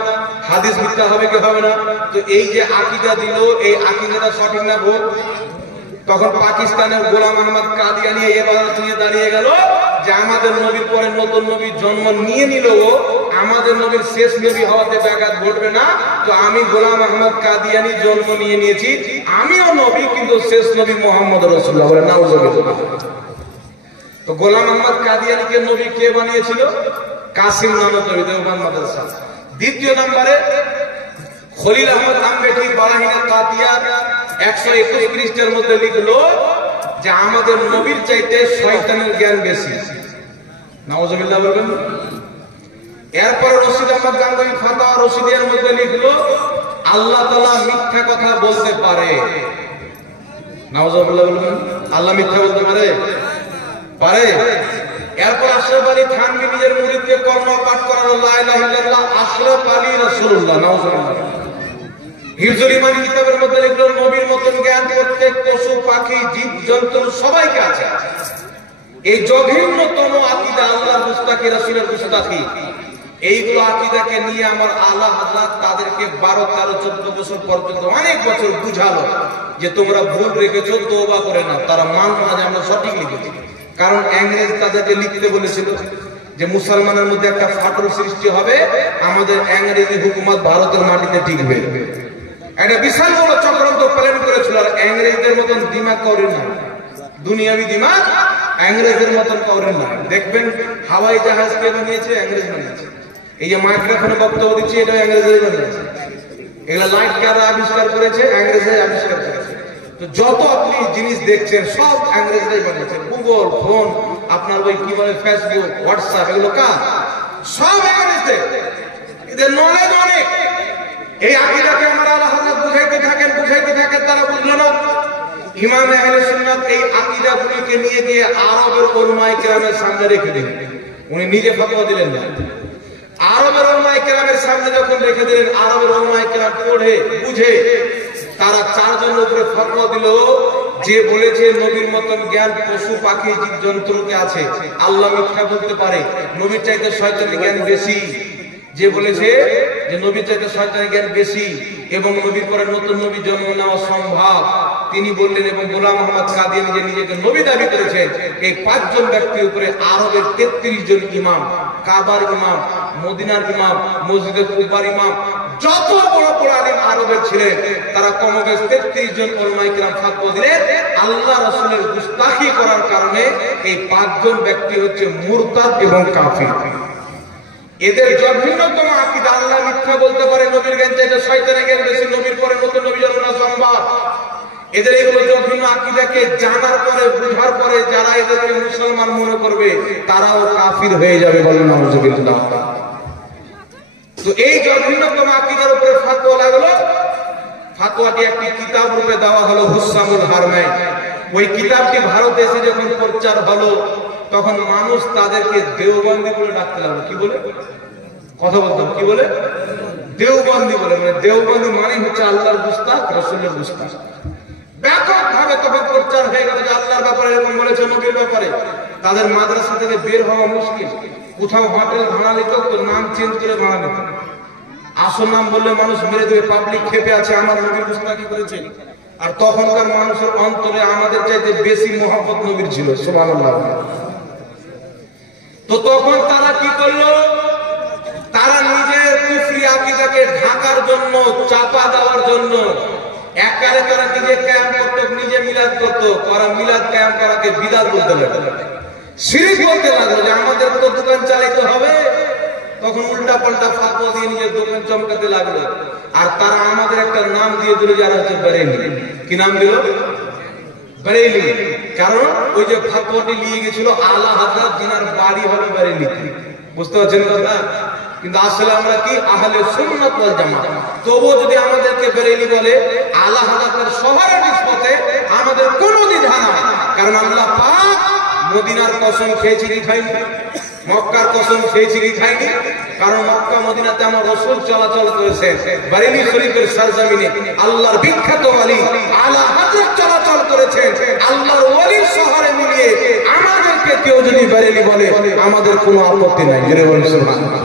হাদিস মিথ্যা হবে কি হবে না? তো এই যে আকীদা দিল, এই আকীদাটা সঠিক না ভুল? তখন পাকিস্তানের গোলাম আহমদ কাদিয়ানি এবার নিয়ে দাঁড়িয়ে গেল যে আমাদের নবীর পরে নতুন নবী জন্ম নিয়ে নিল, আমাদের নবীর শেষ নবী হওয়াতে ব্যাঘাত ঘটবে না। তো আমি গোলাম আহমদ কাদিয়ানি জন্ম নিয়ে নিয়েছি, আমিও নবী, কিন্তু শেষ নবী মুহাম্মদ রাসূলুল্লাহ। বলে নাউজুবিল্লাহ। তো গোলাম আহমদ কাদিয়ানিকে নবী কে বানিয়েছিল? কাসিম নানতবি, দেওবন্দ মাদ্রাসা। দ্বিতীয় নম্বরে খলিল আহমদ আম্বেঠি বারাহিনে কাদিয়াত 121 পৃষ্ঠার মধ্যে লিখলো যে আমাদের নবীর চাইতে শয়তানের জ্ঞান বেশি। নাউজুবিল্লাহ বলবেন। এরপর রশিদ আহমদ গাঙ্গুহি ফাতাওয়া রশিদিয়ার মধ্যে লিখলো আল্লাহ তাআলা মিথ্যা কথা বলতে পারে। নাউজুবিল্লাহ বলবেন। আল্লাহ মিথ্যা বলতে পারে? পারে। এরপর আশরাফ আলী থানভী নিজের মুরিদকে কলমা পাঠ করালো, লা ইলাহা ইল্লাল্লাহ আশরাফ আলী রাসূলুল্লাহ। নাউজুবিল্লাহ। হিফজুল ইমান কিতাবের মধ্যে লিখলো নবীর মতন জ্ঞান প্রত্যেক পশু পাখি জীব জন্তু সবাইকে আছে। এই জঘন্যতম আকীদা, আল্লাহর গুস্তাখি, রাসূলের গুস্তাখি, এইগুলো আকীদাকে নিয়ে আমার আলা হযরত তাদেরকে 12, 13, 14 বছর পর্যন্ত অনেক বছর বুঝালো যে তোমরা ভুল রেখেছো, তওবা করে নাও। তারা মানলো না যে আমরা সঠিক লিখেছি, কারণ ইংরেজ তাদেরকে লিখতে বলেছিল যে মুসলমানের মধ্যে একটা ফাটল সৃষ্টি হবে, আমাদের ইংরেজি হুকুমত ভারতের মাটিতে টিকবে। একটা বিশাল বড় চক্রান্ত প্ল্যান করেছিল। আর ইংরেজদের মতন দিমাগ করেন না, দুনিয়াবি দিমাগ ইংরেজদের মতন করেন না। দেখবেন হাওয়াই জাহাজ কে বানিয়েছে? ইংরেজ বানিয়েছে। এই যে মাইক্রোফোনে বক্তব্য দিচ্ছে, এটা ইংরেজরাই বানিয়েছে। এগুলা লাইট কারা আবিষ্কার করেছে? ইংরেজরাই আবিষ্কার করেছে। তো যত আপনি জিনিস দেখছেন সব ইংরেজরাই বানিয়েছে। গুগল, ফোন, আপনার ওই কি বলে ফেসবুক, হোয়াটসঅ্যাপ, এগুলো কার? সব ইংরেজদের। এদের নলেজ অনেক। এই আকীদাকে আমরা আল্লাহ হযরত বুঝাইতে থাকেন, তারা বুঝলো না। ইমাম আহলে সুন্নাত এই আকীদাগুলোকে নিয়ে গিয়ে আরবের উলামায়ে কেরামের সামনে রেখে দিলেন। উনি নিজে ফতোয়া দিলেন না, আরবের উলামায়ে কেরামের সামনে যখন রেখে দিলেন, আরবের উলামায়ে কেরাম পড়ে বুঝে তারা চারজনের উপরে ফতোয়া দিল, যে বলেছে নবীর মতন জ্ঞান পশু পাখি জীব জন্তুকে আছে, আল্লাহ মিথ্যা বলতে পারে, নবীর চাইতে শয়তানের জ্ঞান বেশি। যে বলেছে যে নবীর চাইতে শয়তানের জ্ঞান বেশি এবং নবীর পরে নতুন নবী জন্ম নেওয়া সম্ভব, তিনি বললেন। এবং গোলাম মোহাম্মদ কাদিয়ানী যে নিজেকে নবী দাবি করেছেন, এই পাঁচজন ব্যক্তির উপরে আরবের 33 জন ইমাম, কাবার ইমাম, মদিনার ইমাম, মসজিদে কুবার ইমাম, যত বড় বড় আলিম আরবের ছিলেন, তারা কমবেশ 33 জন উলামায়ে কেরাম ফতোয়া দিলেন। আল্লাহ রাসূলের গুস্তাখি করার কারণে এই পাঁচজন ব্যক্তি হচ্ছে মুরতাদ এবং কাফির। এদের জঘন্যতম আকীদা, আল্লাহ মিথ্যা বলতে পারে, নবীর জ্ঞান চাইতে শয়তানের জ্ঞান বেশি, নবীর পরে নতুন নবী জন্ম নেওয়া সম্ভব। এদের এগুলো জঘন্য আকীদাকে জানার পরে, বুঝার পরে যারা এদেরকে মুসলমান মনে করবে, তারাও কাফির হয়ে যাবে। বলেন নাউযুবিল্লাহ। তো এই জঘন্যতম আকীদার উপরে ফতোয়া লাগলো। ফতোয়াটি একটি কিতাব রূপে দেওয়া হলো, হুসামুল হারমাইন। ওই কিতাবটি ভারতে এসে যখন প্রচার হলো, তখন মানুষ তাদেরকে দেওবন্দি বলে ডাকতে লাগলো। কি বলে? কথা বলতাম, কি বলে? দেওবন্দি বলে। মানে দেওবন্দি মানে হচ্ছে আল্লাহর গুস্তাখ, রাসূলের গুস্তাখ। ব্যাপক ভাবে তখন প্রচার হয়ে গেল যে আল্লাহর ব্যাপারে এরকম বলেছে, নবীর ব্যাপারে। তাদের মাদ্রাসা থেকে বের হওয়া মুশকিল। কোথাও হোটেল ভাড়া নিত, তো নাম চেঞ্জ করে ভাড়া নিত। আসল নাম বললে মানুষ মেরে দেবে, পাবলিক খেপে আছে, আমার নবীর গুস্তাখি করেছে। আর তখনকার মানুষের অন্তরে আমাদের চাইতে বেশি মহব্বত নবীর ছিল। সুবহানাল্লাহ। তো তখন তারা কি করলো? তারা নিজের কুফরি আকীদাকে ঢাকার জন্য, চাপা দেওয়ার জন্য একবারে তারা নিজে কায়েম করতো, নিজে মিলাদ করতো। তারা মিলাদ কায়েম করাকে বিদআত বলতে লাগলো, শিরক বলতে লাগলো, যে আমাদের তো দোকান চালাতে হবে। তখন উল্টা পাল্টা ফতোয়া দিয়ে নিজের দোকান চমকাতে লাগলো। আর তারা আমাদের একটা নাম দিয়ে দিল, যারা হচ্ছে বেরেলি। কি নাম দিল? বেরেলি। কারণ ওই যে ফতোয়াটি নিয়ে গেছিল আলা হযরত, জিনার বাড়ি হবে বেরেলিতে। বুঝতে পারছেন কথা? কিন্তু আসলে আমরা কি আহলে সুন্নাত ওয়াল জামাত। তবুও যদি আমাদেরকে বেরেলি বলে, আলা হযরতের শহরের নিসবতে আমাদের কোনো দ্বিধা নাই। কারণ আল্লাহ পাক মদিনার কসম খেয়েছি কি খাইনি? মক্কার কসম খেয়েছি কি খাইনি? কারণ মক্কা মদিনাতে আমার রাসূল চলাচল করেছেন। বেরেলি শরীফের সরজমিনে আল্লাহর বিখ্যাত ওলি আলা হযরত চলাচল করেছেন। আল্লাহর ওলির শহরে মিলিয়ে আমাদেরকে কেউ যদি বেরেলি বলে, আমাদের কোনো আপত্তি নাই। জোরে বলুন সুবহানাল্লাহ।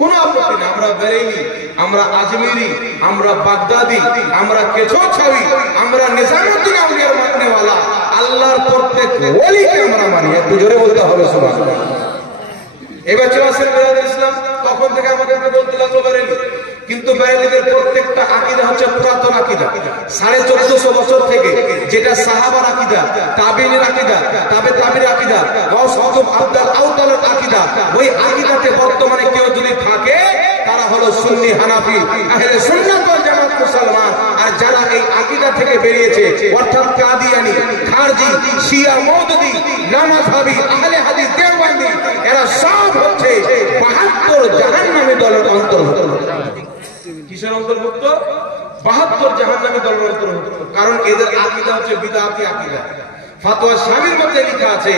কোনো আপত্তি নাই। আমরা বেরেলি, আমরা আজমিরি, আমরা বাগদাদি, আমরা কেশবছাবি, আমরা নিজামুদ্দিন আউলিয়ার মাননেওয়ালা, আল্লাহর প্রত্যেক ওলিকে আমরা মানি। একটু জোরে বলতে হবে সুবহানাল্লাহ। এবার চলে আসেন বেরাদুল ইসলাম। তখন থেকে আমাদেরকে বলতে লাগলো বেরেলি। কিন্তু বেরেলিদের প্রত্যেকটা আকীদা হচ্ছে পুরাতন আকীদা, 1450 বছর থেকে, যেটা সাহাবার আকীদা, তাবেঈনের আকীদা, তাবির আকীদা, গাউস কুতুব আব্দুল আউতালের আকীদা। ওই আকীদাতে বর্তমানে কেউ যদি থাকে, তারা হলো সুন্নি, হানাফি, আহলে সুন্নাত ওয়াল জামাত মুসলমান। আর যারা এই আকীদা থেকে বেরিয়েছে, অর্থাৎ কাদিয়ানী, খারজি, শিয়া, মওদুদি, নামাজহাবি, আহলে হাদিস, দেওবন্দি, এরা সব হচ্ছে 72 জাহান্নামী দলের অন্তর্ভুক্ত। কিসের অন্তর্ভুক্ত? 72 জাহান্নামী দলের অন্তর্ভুক্ত। কারণ এদের আকীদা হচ্ছে বিদআতি আকীদা। ফতোয়া শামীর মধ্যে লেখা আছে,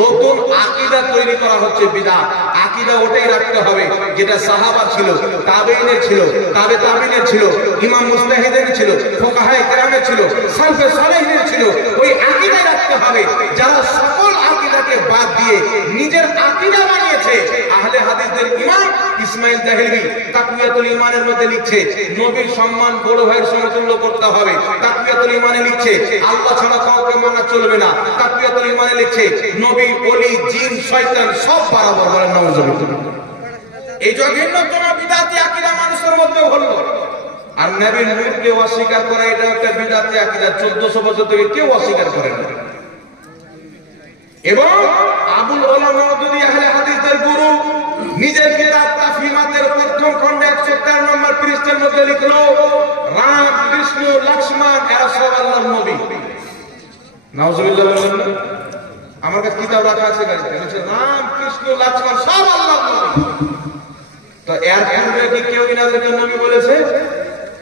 নতুন আকীদা তৈরি করা হচ্ছে বিদআত। আকীদা ওটাই রাখতে হবে যেটা সাহাবা ছিল, তাবেঈনের ছিল, তাবেঈনের ছিল, ইমাম মুজতাহিদের ছিল, ফুকাহায়ে কেরামের ছিল, সালফে সালেহিনের ছিল। ওই আকীদা রাখতে হবে। যারা সকল আকীদা আকীদাকে বাদ দিয়ে নিজের আকীদা বানিয়েছে। আহলে হাদিসদের ইমাম ইসমাইল দেহলভী তাকওয়াতুল ঈমানের মধ্যে লিখছে নবীর সম্মান বড় ভাইয়ের সমতুল্য করতে হবে। তাকওয়াতুল ঈমানে লিখছে আল্লাহ ছাড়া কাউকে মানা চলবে না। তাকওয়াতুল ঈমানে লিখছে নবী, ওলি, জিন, শয়তান সব বরাবর। বলেন নাউজুবিল্লাহ। এই জঘন্যতম বিদআতি আকীদা মানুষের মধ্যে হলো। আর নবীর নূরকে অস্বীকার করা এটা একটা বিদআতি আকীদা। 1400 বছর থেকে কেউ অস্বীকার করে না। এবং আবুল ওলামা মাওদুদী আহলে হাদিসদের গুরু নিজের কিতাব তাফহিমাতের প্রথম খণ্ডে 113 নম্বর পৃষ্ঠার মধ্যে লিখলো রাম, কৃষ্ণ, লক্ষ্মণ এরা সব আল্লাহর নবী। নাউজুবিল্লাহ বলেন না? আমার কাছে কিতাব রাখা আছে গাড়িতে, বলছে রাম, কৃষ্ণ, লক্ষ্মণ সব আল্লাহর নবী। তো এর পূর্বে কি কেউ ইনাদেরকে নবী বলেছে?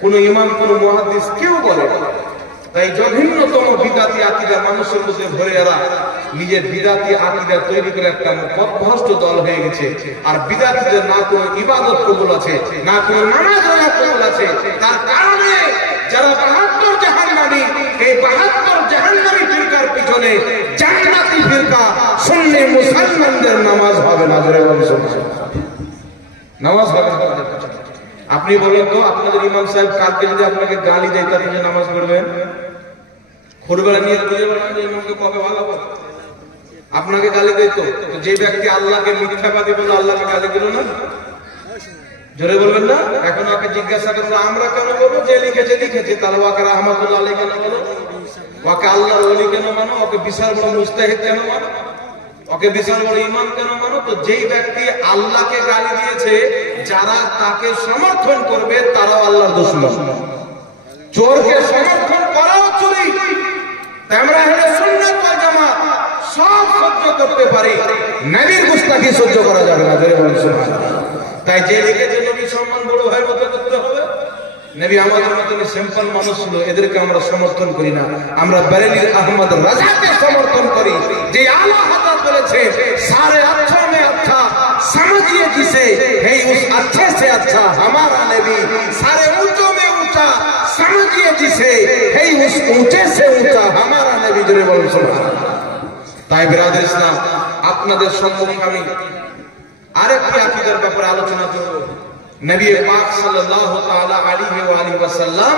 কোন ইমাম, কোন মুহাদ্দিস কেউ বলে না। তাই জঘন্যতম বিদআতি আকীদা মানুষের মধ্যে ভরে এরা নিজের বিদআতি আকীদা তৈরি করে একটা পথভ্রষ্ট দল হয়ে গেছে। আর বিদআতিদের না কোনো ইবাদত কবুল আছে, না কোনো নামাজ রোজা কবুল আছে। তার কারণে যারা 72 জাহান্নামী, এই 72 জাহান্নামী ফিরকার পিছনে জান্নাতি ফিরকা সুন্নি মুসলমানদের নামাজ হবে না। জোরে বলেন সুবহানাল্লাহ। নামাজ হবে না। আপনি বলেন তো, আপনাদের ইমাম সাহেব কালকে যদি আপনাকে গালি দেয় তাহলে যে নামাজ পড়বেন? খুরবেলা নিয়ে বুঝে বলেন যে ইমামকে কবে ভালো আপনাকে গালি দেয় তো যে ব্যক্তি আল্লাহকে মিথ্যাবাদী বলে আল্লাহকে গালি দিল না? জোরে বলবেন না? এখন ওকে জিজ্ঞাসা করুন আমরা কেন বলবো? যে লিখেছে লিখেছে, তাহলে ওকে রাহমাতুল্লাহ আলাইহি কেন বলো? ওকে আল্লাহর ওলি কেন মানো? ওকে বিশাল বড় মুস্তাহিদ কেন মানো? ওকে বিশাল বড় ইমাম কেন মানো? তো যেই ব্যক্তি আল্লাহকে গালি দিয়েছে, যারা তাকে সমর্থন করবে তারাও আল্লাহর দুশমন। চোরকে সমর্থন করাও চুরি। আমরা আহলে সুন্নাত ওয়াল জামাত সব সহ্য করতে পারি, নবীর গুস্তাখি সহ্য করা যাবে না। জোরে বলেন সুবহানাল্লাহ। তাই যে লিখেছে নবীর সম্মান বড় ভাই মতো করতে হবে। নবী আমাদের মতন সিম্পল মানুষ ছিল, এদেরকে আমরা সমর্থন করি না। আমরা বেরেলির আহমদ রাজাকে সমর্থন করি, যে আলা হযরত বলেছে সারে আচ্ছা মে আচ্ছা समझिए जिसे है उस अच्छे से अच्छा हमारा नबी, सारे ऊंचों में ऊंचा समझिए जिसे है उस ऊंचे से ऊंचा हमारा नबी। জোরে বলুন সুবহানাল্লাহ। তাই বিরাদর ইসলাম, আপনাদের সম্মুখে আমি আরেকটি আকীদার ব্যাপারে আলোচনা করব। নবী পাক সাল্লাল্লাহু তাআলা আলাইহি ওয়া আলিহি ওয়াসাল্লাম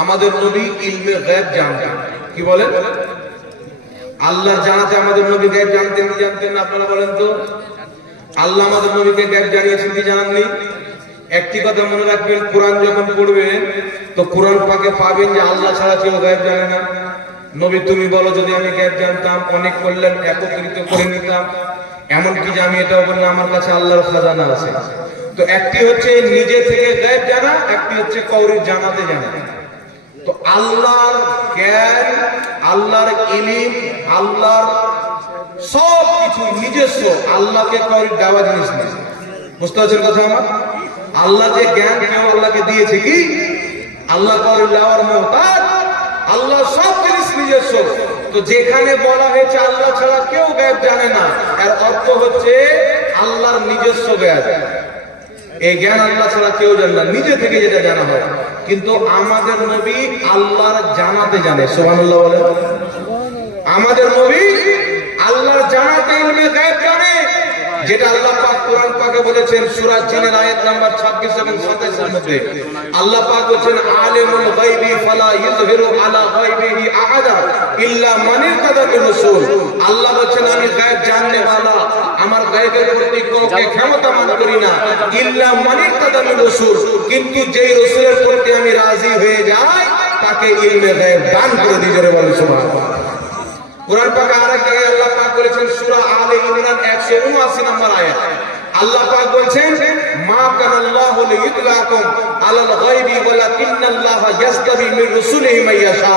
আমাদের নবী ইলমে গায়ব জানতেন। কি বলেন? আল্লাহ জানাতে আমাদের নবী গায়ব জানতেন কি জানতেন না? আপনারা বলেন তো, আল্লাহ আমাদের নবীকে গায়ব জানিয়েছেন কি জানাননি? একটি কথা মনে রাখবেন, কোরআন যখন পড়বেন তো কোরআন পাকে পাবেন যে আল্লাহ ছাড়া কেউ গায়ব জানে না। নবী তুমি বলো যদি আমি গায়ব জানতাম, অনেক করলেন একত্রিত করে নিতাম। এমনকি যে আমি এটাও বললাম আমার কাছে আল্লাহর খাজানা আছে। তো একটি হচ্ছে নিজে থেকে গায়ব জানা, একটি হচ্ছে কাউরির জানাতে জানা। তো আল্লাহর জ্ঞান, আল্লাহর ইলম, আল্লাহর সব কিছু নিজস্ব, আল্লাহকে কাউরির দেওয়া জিনিস নেই। বুঝতে পারছেন কথা আমার? আল্লাহ যে জ্ঞান কেউ আল্লাহকে দিয়েছে কি? আল্লাহ কাউরির দেওয়ার মুহতাজ, আল্লাহ সব জিনিস নিজস্ব। তো যেখানে বলা হয়েছে আল্লাহ ছাড়া কেউ গায়ব জানে না, এর অর্থ হচ্ছে আল্লাহর নিজস্ব জ্ঞান। এই জ্ঞান আল্লাহ ছাড়া কেউ জানে না, নিজে থেকে যেটা জানা হয়। কিন্তু আমাদের নবী আল্লাহর জানাতে জানে। সুবহানাল্লাহ বলেন। আমাদের নবী আল্লাহর জানাতে ইলমে গায়ব জানে, যেটা আল্লাহ পাক কোরআন পাকে বলেছেন সূরা জিনের আয়াত নাম্বার 26 এবং 27 এর মধ্যে। আল্লাহ পাক বলেন আলিমুল গায়বি ফালা ইযহিরু আলা গায়বিহি আহাদা ইল্লা মান ইরতাদা মির রাসূল। আল্লাহ বলেন আমি গায়ব জাননে ওয়ালা, আমার গায়বের প্রতি কাউকে ক্ষমতাবান করি না, ইল্লা মান ইরতাদা মির রাসূল, কিন্তু যেই রাসূলের প্রতি আমি রাজি হয়ে যাই তাকে ইলমে গায়ব দান করে দিই। জোরে বলেন সুবহানাল্লাহ। কোরআন পাকে আরেক জায়গায় আল্লাহ পাক বলেছেন সূরা আলে ইমরান 179 নম্বর আয়াত। আল্লাহ পাক বলেন মা কানাল্লাহু লিইতলাকুম আলাল গায়বি ওয়ালাকিন্নাল্লাহা ইয়াসতাবি মির রাসূলিহি মাইয়াশা।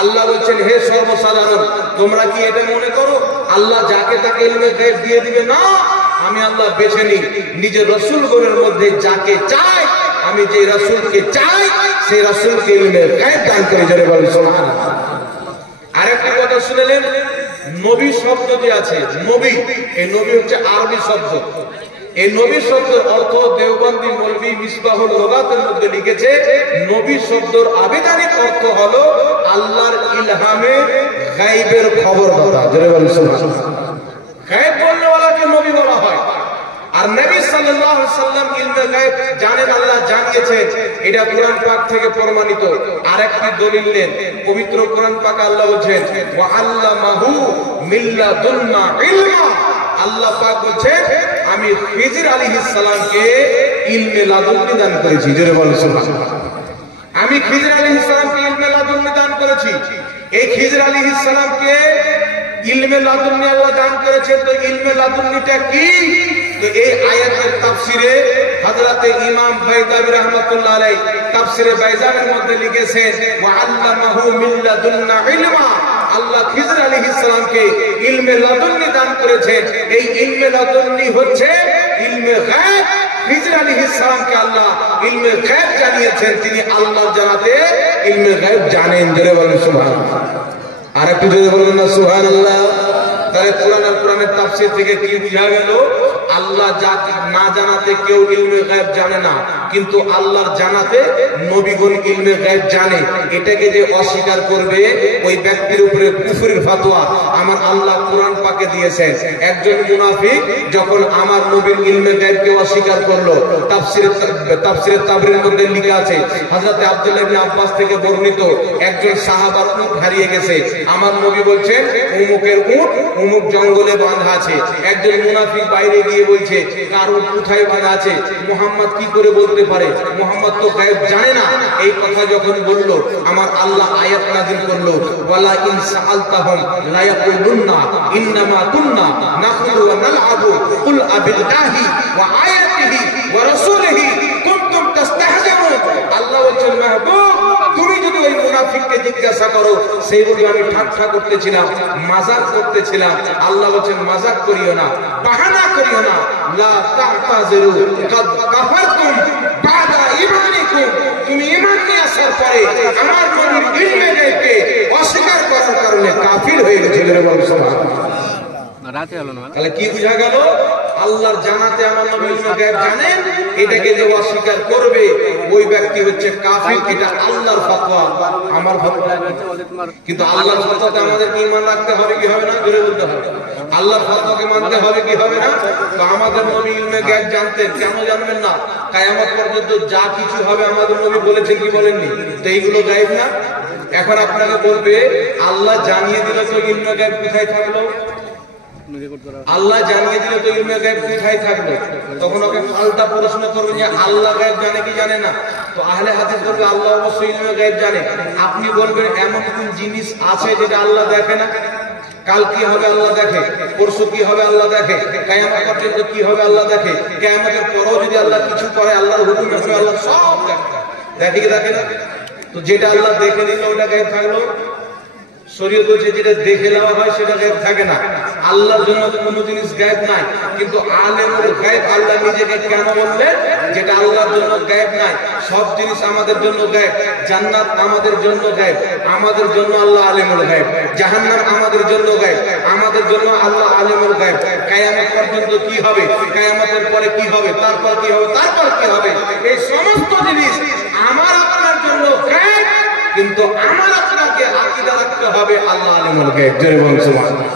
আল্লাহ বলেন হে সর্বসাধারণ, তোমরা কি এটা মনে করো আল্লাহ যাকে তাকে ইলমে গায়ব দিয়ে দিবে? না, আমি আল্লাহ বেছে নিই নিজের রাসূলগণের মধ্যে যাকে চাই, আমি যে রাসূলকে চাই সেই রাসূলকে ইলমে গায়ব দান করি। জোরে বলেন সুবহানাল্লাহ। আরেকটা কথা শুনলেন, নবী শব্দ যে আছে, নবী, এই নবী হচ্ছে আরবি শব্দ। এই নবী শব্দের অর্থ দেওবন্দি মৌলভী মিসবাহুল লুগাতের মধ্যে লিখেছে, নবী শব্দের আবিধানিক অর্থ হলো আল্লাহর ইলহামে গায়বের খবরদাতা। জোরে বলুন সুবহানাল্লাহ। গায়ব বলনেওয়ালাকে নবী বলা হয়। আর নবী সাল্লাল্লাহু আলাইহি সাল্লাম ইলমে গায়ব জানেন, আল্লাহ জানিয়েছেন, এটা কোরআন পাক থেকে প্রমাণিত। আরেকটি দলিল নেন, পবিত্র কোরআন পাকে আল্লাহ বলেন ওয়া আল্লামাহু মিল্লাদুন্না ইলমা। আল্লাহ পাক বলেন আমি খিজির আলাইহিস সালামকে ইলমে লাদুন্নি দান করেছি। জোরে বলুন সুবহানাল্লাহ। আমি খিজির আলাইহিস সালামকে ইলমে লাদুন্নি দান করেছি। এই খিজির আলাইহিস সালামকে ইলমে লাদুন্নি আল্লাহ দান করেছেন। তো ইলমে লাদুন্নিটা কি? তো এই আয়াতের তাফসিরে হযরতে ইমাম বাইদাবী রাহমাতুল্লাহ আলাইহি তাফসিরে বাইজানের মধ্যে লিখেছেন ওয়া আল্লামাহু মিল্লাদুন্না ইলমা। আল্লাহ খিজির আলাইহিস সালামকে ইলমে লাদুন্নি দান করেছেন। এই ইলমে লাদুন্নি হচ্ছে ইলমে গায়ব। খিজির আলাইহিস সালামকে আল্লাহ ইলমে গায়ব জানিয়েছেন, তিনি আল্লাহ জানাতে ইলমে গায়ব জানেন। জোরে বলুন সুবহানাল্লাহ। আর একটু জোরে বলুন না সুবহানাল্লাহ। তাহলে কোরআন আর কোরআনের তাফসীর থেকে কি বোঝা গেল? আল্লাহ না জানাতে কেউ ইলমে গায়ব জানে না, কিন্তু আল্লাহর জানাতে নবীগণ ইলমে গায়ব জানে। এটাকে যে অস্বীকার করবে ওই ব্যক্তির উপরে কুফরের ফতোয়া আমার আল্লাহ কোরআন পাকে দিয়েছেন। একজন মুনাফিক যখন আমার নবীর ইলমে গায়বকে অস্বীকার করলো, তাফসীরে তাবরীর মধ্যে লেখা আছে হযরত আব্দুল্লাহ ইবনে আব্বাস থেকে বর্ণিত, একজন সাহাবার উট হারিয়ে গেছে। আমার নবী বলছেন উমুকের উট উমুক জঙ্গলে বাঁধা আছে। একজন মুনাফিক বাইরে গিয়ে বলছে কার উট কোথায় বাঁধা আছে, মুহাম্মদ কি করে বলতে পারে, মুহাম্মদ তো গায়ব জানে না। এই কথা যখন বলল আমার আল্লাহ আয়াত নাযিল করলো ওয়ালা ইন সাআলতাহুম লা ইয়াকুলুন্না ইন্নামা কুন্না নাখুদু ওয়া নালআবু কুল আবিল্লাহি ওয়া আয়াতিহি ওয়া রাসূলিহি কুনতুম তাস্তাহজিউন। আল্লাহ বলেন মাহবুব তুমি যদি ওই মুনাফিককে জিজ্ঞাসা করো সেই বলি আমি ঠাট্টা করতেছিলাম, মাজাক করতেছিলাম। আল্লাহ বলেন মাজাক করিও না, বাহানা করিও না। লা তা'তাযিরু কাদ কাফারতুম বাদা ঈমানিকুম। তুমি ঈমান নিয়ে আসার পরে আমার নবীর ইলমে গায়বকে অস্বীকার করার কারণে কাফির হয়ে গেছে। বলে সুবহানাল্লাহ। রাতে হলো না, তাহলে কি বোঝা গেল? আল্লাহর জানাতে আমার নবী ইলমে গায়ব জানেন, এটাকে যে অস্বীকার করবে ওই ব্যক্তি হচ্ছে কাফির। এটা আল্লাহর ফতোয়া, আমার ফতোয়া। কিন্তু আল্লাহর ফতোয়াতে আমাদেরকে ঈমান রাখতে হবে কি হবে না? জোরে বলতে হবে। আল্লাহর ফতোয়াকে মানতে হবে কি হবে না? তো আমাদের নবী ইলমে গায়ব জানতেন, কেন জানবেন না? কিয়ামত পর্যন্ত যা কিছু হবে আমাদের নবী বলেছেন কি বলেননি? তো এইগুলো গায়ব না? এখন আপনাকে বলবে আল্লাহ জানিয়ে দিল তো ইলমে গায়ব কোথায় থাকলো? আল্লাহ জানিয়ে দিল তো ইলমে গায়ব কোথায় থাকলো? তখন ওকে পাল্টা প্রশ্ন করবেন যে আল্লাহ গায়ব জানে কি জানে না? তো আহলে হাদিস বলবে আল্লাহ অবশ্যই ইলমে গায়ব জানে। আপনি বলবেন এমন কোন জিনিস আছে যেটা আল্লাহ দেখে না? কাল কি হবে আল্লাহ দেখে, পরশু কি হবে আল্লাহ দেখে, কিয়ামত পর্যন্ত কি হবে আল্লাহ দেখে, কিয়ামতের পরেও যদি আল্লাহ কিছু করে আল্লাহর হুকুম হবে আল্লাহ সব দেখে কি দেখে না? তো যেটা আল্লাহ দেখে দিল ওটা গায়ব থাকলো? শরীয়ত বলছে যেটা দেখে নেওয়া হয় সেটা গায়ব থাকে না। আল্লাহর জন্য কোনো জিনিস গায়ব নাই, কিন্তু আলেমুল গায়ব আল্লাহ নিজেকে কেন বললেন? যেটা আল্লাহর জন্য গায়ব নাই সব জিনিস আমাদের জন্য গায়ব। জান্নাত আমাদের জন্য গায়ব, আমাদের জন্য আল্লাহ আলেমুল গায়ব। জাহান্নাম আমাদের জন্য গায়ব, আমাদের জন্য আল্লাহ আলেমুল গায়ব। কিয়ামত পর্যন্ত কি হবে, কিয়ামতের পরে কি হবে, তারপর কি হবে, তারপর কি হবে, এই সমস্ত জিনিস আমার আপনার জন্য গায়ব। কিন্তু আমার আপনাকে আকীদা রাখতে হবে আল্লাহ আলেমুল গায়ব। জোরে বলুন সুবহানাল্লাহ।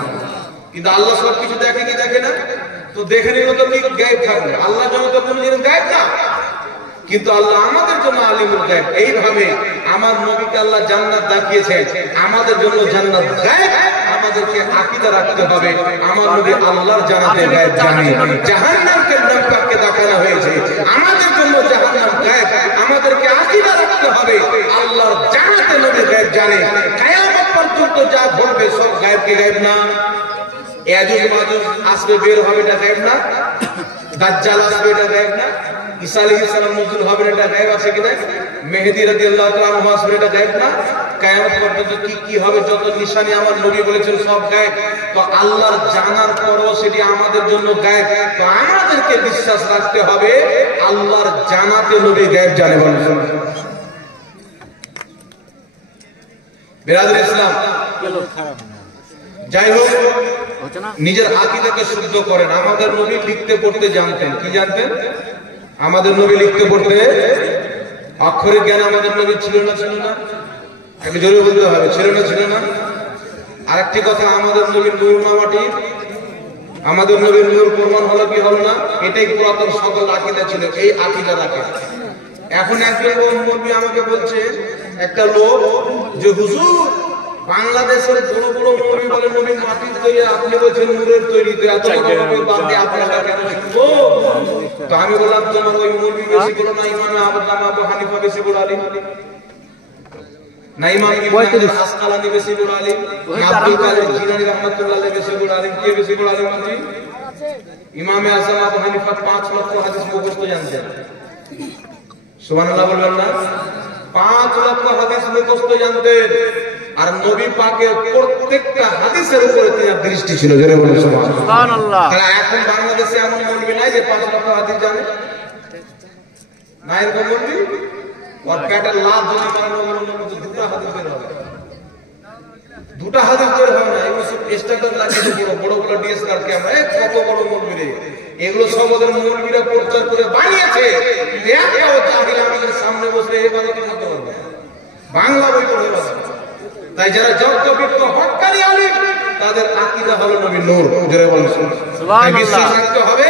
কিন্তু আল্লাহ সব কিছু দেখে কি দেখে না? তো দেখে নিল তো কি গায়ব থাকবে? আল্লাহর জন্য তো কোনো জিনিস গায়ব না, কিন্তু আল্লাহ আমাদের জন্য আলিমুল গায়ব। এইভাবে আমার নবীকে আল্লাহ জান্নাত দেখিয়েছেন, আমাদের জন্য জান্নাত গায়ব। আমাদেরকে আকীদা রাখতে হবে আমার নবী আল্লাহর জানাতে গায়ব জানে। জাহান্নামকে নাম পাককে দেখানো হয়েছে, আমাদের জন্য জাহান্নাম গায়ব। আমাদেরকে আকীদা রাখতে হবে আল্লাহর জানাতে নবী গায়ব জানে। কিয়ামত পর্যন্ত যা ঘটবে সব গায়ব কি গায়ব না? ইয়াজুজ মাজুজ আসবে, বের হবে, এটা গায়ব না? দাজ্জাল আসবে, এটা গায়ব না? ঈসা আলাইহিস সালাম নজুল হবে, এটা গায়ব আছে কি না? মেহেদী রাদিয়াল্লাহু তাআলা আনহু আসবে, এটা গায়ব না? কিয়ামত পর্যন্ত কি কি হবে যত নিশানি আমার নবী বলেছেন সব গায়ব। তো আল্লাহর জানার পরও সেটি আমাদের জন্য গায়ব। তো আমাদেরকে বিশ্বাস রাখতে হবে আল্লাহর জানাতে নবী গায়ব জানে। বলেন বিরাদর ইসলাম। যাই হোক, নিজের আকীদাকে শুদ্ধ করেন। আমাদের নবী লিখতে পড়তে জানতেন। কি জানতেন? আমাদের নবী লিখতে পড়তে, অক্ষরের জ্ঞান আমাদের নবী ছিল না? ছিল না? একটু জোরে বলতে হবে, ছিল না? ছিল না? আরেকটি কথা, আমাদের নবীর নূর না মাটি, আমাদের নবীর নূর প্রমাণ হলো কি হলো না, এটাই পুরাতন সকল আকীদা ছিল, এই আকীদা রাখে। এখন একজন মুরব্বি আমাকে বলছে, একটা লোক, যে হুজুর বাংলাদেশের বড় বড় মুরব্বি বলে নবী মাটির তৈরি, আপনি বলছেন নূরের তৈরি, তো এত বড় নবী বাদ দিয়ে আপনারা কেন শুনবো? তো আমি বললাম, তোমার ওই মুরব্বি বেশি বড় না ইমাম আবু হানিফা বেশি বড় আলিম, না ইমাম ইবনে আসকালানি বেশি বড় আলিম, না আব্দুল কাদের জিলানী রাহমাতুল্লাহ আলাইহি বেশি বড় আলিম? কে বেশি বড় আলিম? বলছি ইমামে আযম আবু হানিফা 5 লক্ষ হাদিস মুখস্থ জানতেন। সুবহানাল্লাহ বলবেন না? 5 লক্ষ হাদিস মুখস্থ জানতেন, আর নবী পাকের প্রত্যেকটা হাদিসের উপরে তার দৃষ্টি ছিল। জোরে বলুন সুবহানাল্লাহ। তাহলে এখন বাংলাদেশে এমন মুরব্বি নাই যে 5 লক্ষ হাদিস জানে না, এরকম মুরব্বি? আর পেটের লাভ যদি দুটো হাদিস বের হবে, দুটো হাদিস বের হবে না, এগুলো সব স্ট্যাটাস লাগিয়ে বড় বড় ডিএসএলআর ক্যামেরা, কত বড় মুরব্বি রে এগুলো, সব ওদের মুরব্বিরা প্রচার করে বানিয়েছে। একটাও জাহিল আমাদের সামনে বসে এবারে কি করতে পারবে? বাংলা বই পড়ে বসে। তাই যারা যজ্ঞবিত্ত হক্কানি আলিম, তাদের আকীদা হলো নবীর নূর। জোরে বলুন সুবহানাল্লাহ। বিশ্বাস রাখতে হবে,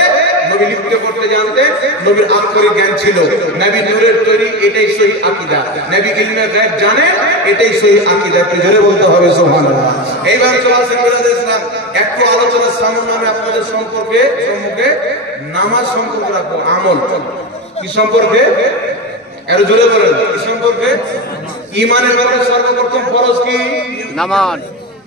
নবী লিখতে পড়তে জানতেন, নবীর আক্ষরিক জ্ঞান ছিল, নবী নূরের তৈরি, এটাই সহি আকীদা। নবী ইলমে গায়ব জানেন, এটাই সহি আকীদা। একটু জোরে বলতে হবে সুবহানাল্লাহ। এইবার চলে আসেন বিরাদর ইসলাম, একটু আলোচনা সামনে আমি আপনাদের সম্মুখে নামাজ সম্পর্কে রাখবো। আমল কি সম্পর্কে? আরো জোরে বলেন, কি সম্পর্কে? ঈমানের ব্যাপারে সর্বপ্রথম ফরজ কি? নামাজ।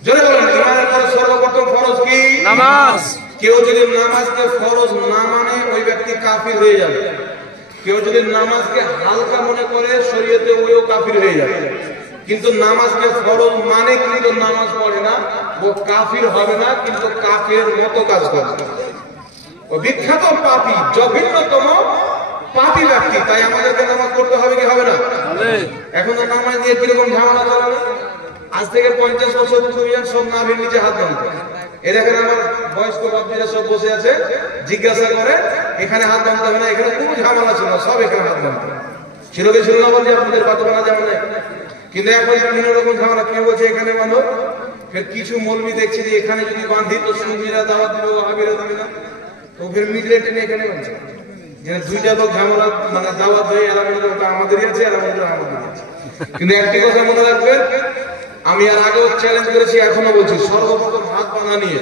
জোরে বলেন, ঈমানের পরে সর্বপ্রথম ফরজ কি? নামাজ। কেউ যদি নামাজকে ফরজ না মানে, ওই ব্যক্তি কাফির হয়ে যাবে। কেউ যদি নামাজকে হালকা মনে করে, শরীয়তে ওইও কাফির হয়ে যাবে। কিন্তু নামাজকে ফরজ মানে কিন্তু নামাজ পড়ে না, ও কাফির হবে না, কিন্তু কাফের মতো কাজ করবে। ও বিখ্যাত পাপী, জঘন্যতম পাপী ব্যক্তি। তাই আমাদেরকে নামাজ পড়তে হবে কি হবে না? এখন তো নামাজ নিয়ে কিরকম ঝামেলা চলে না? আজ থেকে 50 বছর তুমি সব নাভির নিচে হাত বাঁধতে। এ দেখেন আমার বয়স্ক বাপজিরা সব বসে আছে, জিজ্ঞাসা করে এখানে হাত বাঁধতে হবে না, এখানে কোনো ঝামেলা ছিল না, সব এখানে হাত বাঁধতে ছিল কি ছিল না? বলছে আপনাদের বাদ বানা যাবে না, কিন্তু এখন বিভিন্ন রকম ঝামেলা। কেউ বলছে এখানে বাঁধো, ফের কিছু মৌলবি দেখছি যে এখানে যদি বাঁধি তো সুন্নিরা দাওয়াত দিবে, ওয়াহাবিরা দিবে না, তো ফের মিডলে টেনে এখানে বাঁধছে। যে দুইটা লোক ঝামেলা মানে দাওয়াত হয়ে এরা মনে করতে আমাদেরই আছে, এরা মনে করতে আমাদেরই আছে। কিন্তু একটি কথা মনে রাখবেন, আমি আর আগেও চ্যালেঞ্জ করেছি, এখনো বলছি, সর্বপ্রথম হাত বাঁধা নিয়ে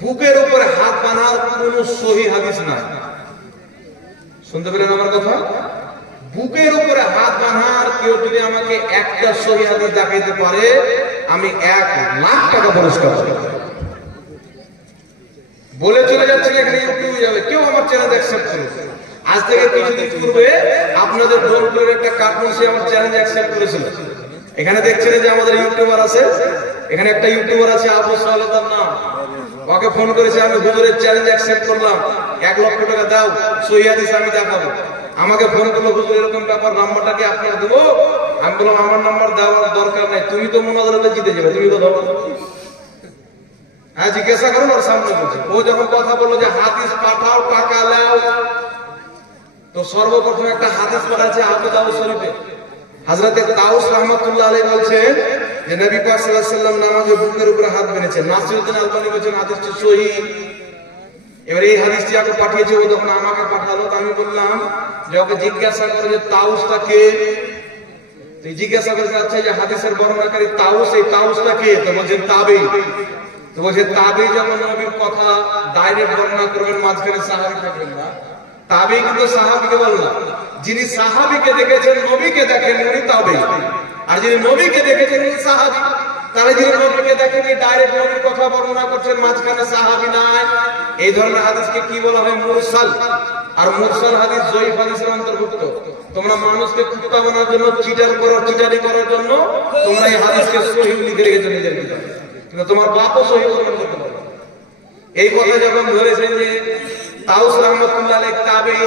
বুকের উপরে হাত বাঁধার কোন সহি হাদিস নাই। শুনতে পেলেন আমার কথা? বুকের উপরে হাত বাঁধার কেউ যদি আমাকে একটা সহি হাদিস দেখাইতে পারে, আমি 1 লাখ টাকা পুরস্কার বলে চলে যাচ্ছে। এখানে ইউটিউবে যাবে, কেউ আমার চ্যালেঞ্জ অ্যাকসেপ্ট করেছে। আজ থেকে কিছুদিন পূর্বে আপনাদের ডোনপুরের একটা কাপড়সি আমার চ্যালেঞ্জ অ্যাকসেপ্ট করেছিল। এখানে দেখছেন যে আমাদের ইউটিউবার আছে, এখানে একটা ইউটিউবার আছে আবু সালেহ তার নাম, ওকে ফোন করেছে, আমি হুজুরের চ্যালেঞ্জ অ্যাকসেপ্ট করলাম, 1 লক্ষ টাকা দাও, সহি হাদিস আমি দেখাবো। আমাকে ফোন করলো, হুজুর এরকম ব্যাপার, নাম্বারটা কি আপনার দেবো? আমি বললাম আমার নাম্বার দেওয়ার দরকার নাই, তুমি তো মুনাজারাতে জিতে যাবে, তুমি কথা বলো। হ্যাঁ জিজ্ঞাসা করুন, ওর সামনে বলছে। ও যখন কথা বললো যে হাদিস পাঠাও, টাকা নাও, তো সর্বপ্রথম একটা হাদিস পাঠাচ্ছে আবু দাউদ শরীফে। হযরতে তাউস রাহমাতুল্লাহ আলাইহি বলছেন যে নবী পাক সাল্লাল্লাহু আলাইহি ওয়াসাল্লাম নামাজে বুকের উপরে হাত বেঁধেছেন। নাসিরউদ্দিন আলবানী বলেছেন হাদিসটি সহিহ। এবারে এই হাদিসটি আগে পাঠিয়েছে, ও যখন আমাকে পাঠালো, আমি বললাম যে ওকে জিজ্ঞাসা করে যে তাউসটা কে? তুই জিজ্ঞাসা করেছে, আচ্ছা যে হাদিসের বর্ণনাকারী তাউস, এই তাউসটা কে? তো বলছেন তাবেঈ। তো বলছে তাবেঈ যখন নবীর কথা ডাইরেক্ট বর্ণনা করবেন, মাঝখানে সাহাবী থাকবেন না। তাবেঈ কিন্তু সাহাবীকে বললাম, যিনি সাহাবীকে দেখেছেন, নবীকে দেখেন, উনি তাবেঈ। আর যিনি নবীকে দেখেছেন, উনি সাহাবী। তাহলে যিনি নবীকে দেখেনি, ডাইরেক্ট নবীর কথা বর্ণনা করছেন, মাঝখানে সাহাবী নাই, এই ধরনের হাদিসকে কি বলা হয়? মুরসাল। আর মুরসাল হাদিস জয়ীফ হাদিসের অন্তর্ভুক্ত। তোমরা মানুষকে কুত্তা বানানোর জন্য, চিটারি করার জন্য তোমরা এই হাদিসকে সহিহ লিখে রেখেছো নিজের ভিতরে, কিন্তু তোমার বাপও সহিহ করতে পারে। এই কথা যখন ধরেছেন যে তাউস রাহমাতুল্লাহ আলাইহি তাবেঈ,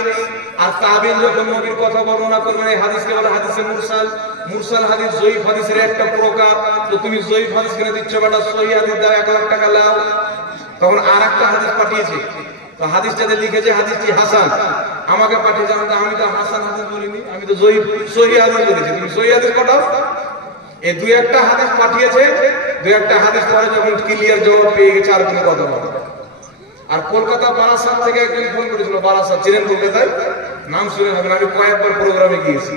আর তাবেঈ যখন নবীর কথা বর্ণনা করবেন, এই হাদিসকে বলা হাদিসে মুরসাল। মুরসাল হাদিস জয়ীফ হাদিসের একটা প্রকার। তো তুমি জয়ীফ হাদিস কিনে দিচ্ছ, বেটা সহিহ হাদিস দাও, 1 লাখ টাকা নাও। তখন আরেকটা হাদিস পাঠিয়েছে, তো হাদিসটাতে লিখেছে হাদিসটি হাসান, আমাকে পাঠিয়েছে। আমি তো হাসান হাদিস বলিনি, আমি তো জয়ীফ সহিহ হাদিস বলেছি। তুমি সহিহ হাদিস পাঠাও। এই 2-1টা হাদিস পাঠিয়েছে, দুই একটা হাদিস পরে যখন ক্লিয়ার জবাব পেয়ে গেছে আর কোনো কথা বলে। আর কলকাতা বারাসাত থেকে একজন ফোন করেছিল, বারাসাত চিনেন কলকাতায়, নাম শুনে হবেন, আমি কয়েকবার প্রোগ্রামে গিয়েছি।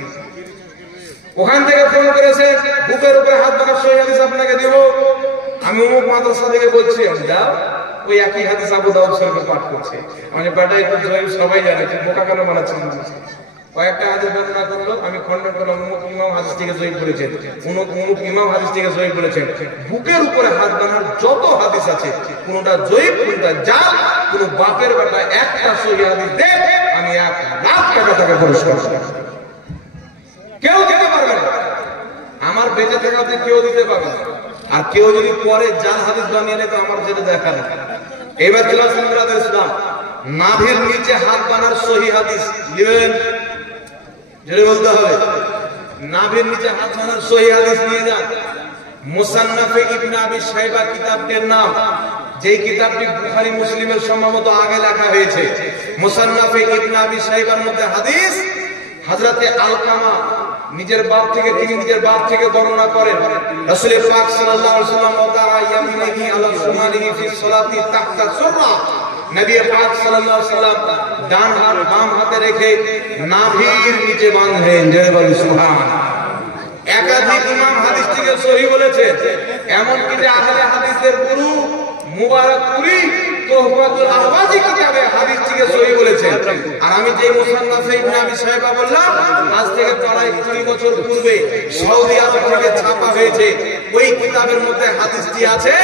ওখান থেকে ফোন করেছে, বুকের উপরে হাত বাঁধার সহি হাদিস আপনাকে দিব। আমি অমুক মাদ্রাসা থেকে বলছি, যাও ওই একই হাদিস আবু দাউদ শরীফে পাঠ করছে। মানে বেটা একটু সবাই জানে, বোকা কেন বানাচ্ছেন। কয়েকটা হাদিস বর্ণনা করলো, আমি খণ্ডন করলাম, অমুক ইমাম হাদিস থেকে সহিহ বলেছেন, অমুক ইমাম হাদিস থেকে সহিহ বলেছেন। বুকের উপরে হাত বাঁধার যত হাদিস আছে, কোনটা জয়ীফ, কোনটা জাল, কোন বাপের বেটা একটা সহিহ হাদিস দে, আমি 1 লাখ টাকা তাকে পুরস্কার দেব। কেউ দিতে পারবে না, আমার বেঁচে থাকাতে কেউ দিতে পারবে না। আর কেউ যদি পরে জাল হাদিস বানিয়ে নেয় তো আমার যেটা দেখা না। এবার চলে আসুন ব্রাদার ইসলাম, নাভির নিচে হাত বানার সহিহ হাদিস নেবেন, যেটা বলতে হবে, নাভির নিচে হাত বানার সহিহ হাদিস নিয়ে যান। মুসান্নাফে ইবনে আবি শাইবা কিতাবটির নাম, যেই কিতাবটি বুখারী মুসলিমের সম্ভবত আগে লেখা হয়েছে। মুসান্নাফে ইবনে আবি শাইবার মধ্যে হাদিস হযরতে আলকামা নিজের বাপ থেকে বর্ণনা করেন, রাসূল পাক সাল্লাল্লাহু আলাইহি ওয়াসাল্লাম ওয়া ইয়ামিনিহি আলা শুমালিহি ফি সালাতি তাহতা সুররা, নবী পাক সাল্লাল্লাহু আলাইহি ওয়াসাল্লাম ডান হাত বাম হাতে রেখে নাভির নিচে বাঁধেন। জয় বলি সুবহান। একাধিক ইমাম হাদিস থেকে সহিহ বলেছে, এমন কি যে আহলে হাদিসের গুরু মুবারকপুরি তোহফাতুল আহওয়াজি কিতাবে হাদিস থেকে সহিহ বলেছে। আর আমি যে মুসান্নাফে ইবনে আবি শাইবা বললাম, আজ থেকে প্রায় 20 বছর পূর্বে সৌদি আরব থেকে ছাপা হয়েছে, ওই কিতাবের মধ্যে হাদিসটি আছে।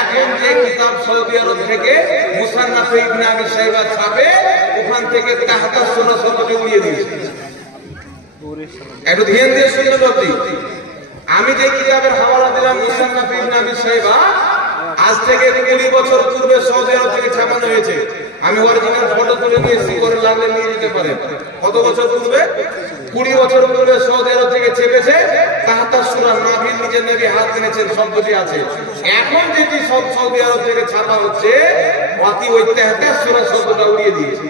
এখন যে কিতাব সৌদি আরব থেকে মুসান্নাফে ইবনে আবি শাইবা ছাপে, ওখান থেকে তাহতা সুরা শব্দটি উড়িয়ে দিয়েছে। একটু ধ্যান দিয়ে শুনতে পারছি, আমি যে কিতাবের হাওয়ালা দিলাম মুসান্নাফে ইবনে আবি শাইবা, আজ থেকে 20 বছর পূর্বে সৌদি আরব থেকে ছাপানো হয়েছে। আমি অরিজিনাল ফটো তুলে নিয়েছি, করে লাগলে নিয়ে যেতে পারেন। কত বছর পূর্বে? 20 বছর পূর্বে সৌদি আরব থেকে ছেপেছে। তাহতা সূরা, নাভির নিচে নবী হাত টেনেছেন শব্দটি আছে। এখন যেটি সব সৌদি আরব থেকে ছাপা হচ্ছে, ওই তাহতা সূরা শব্দটা উড়িয়ে দিয়েছে।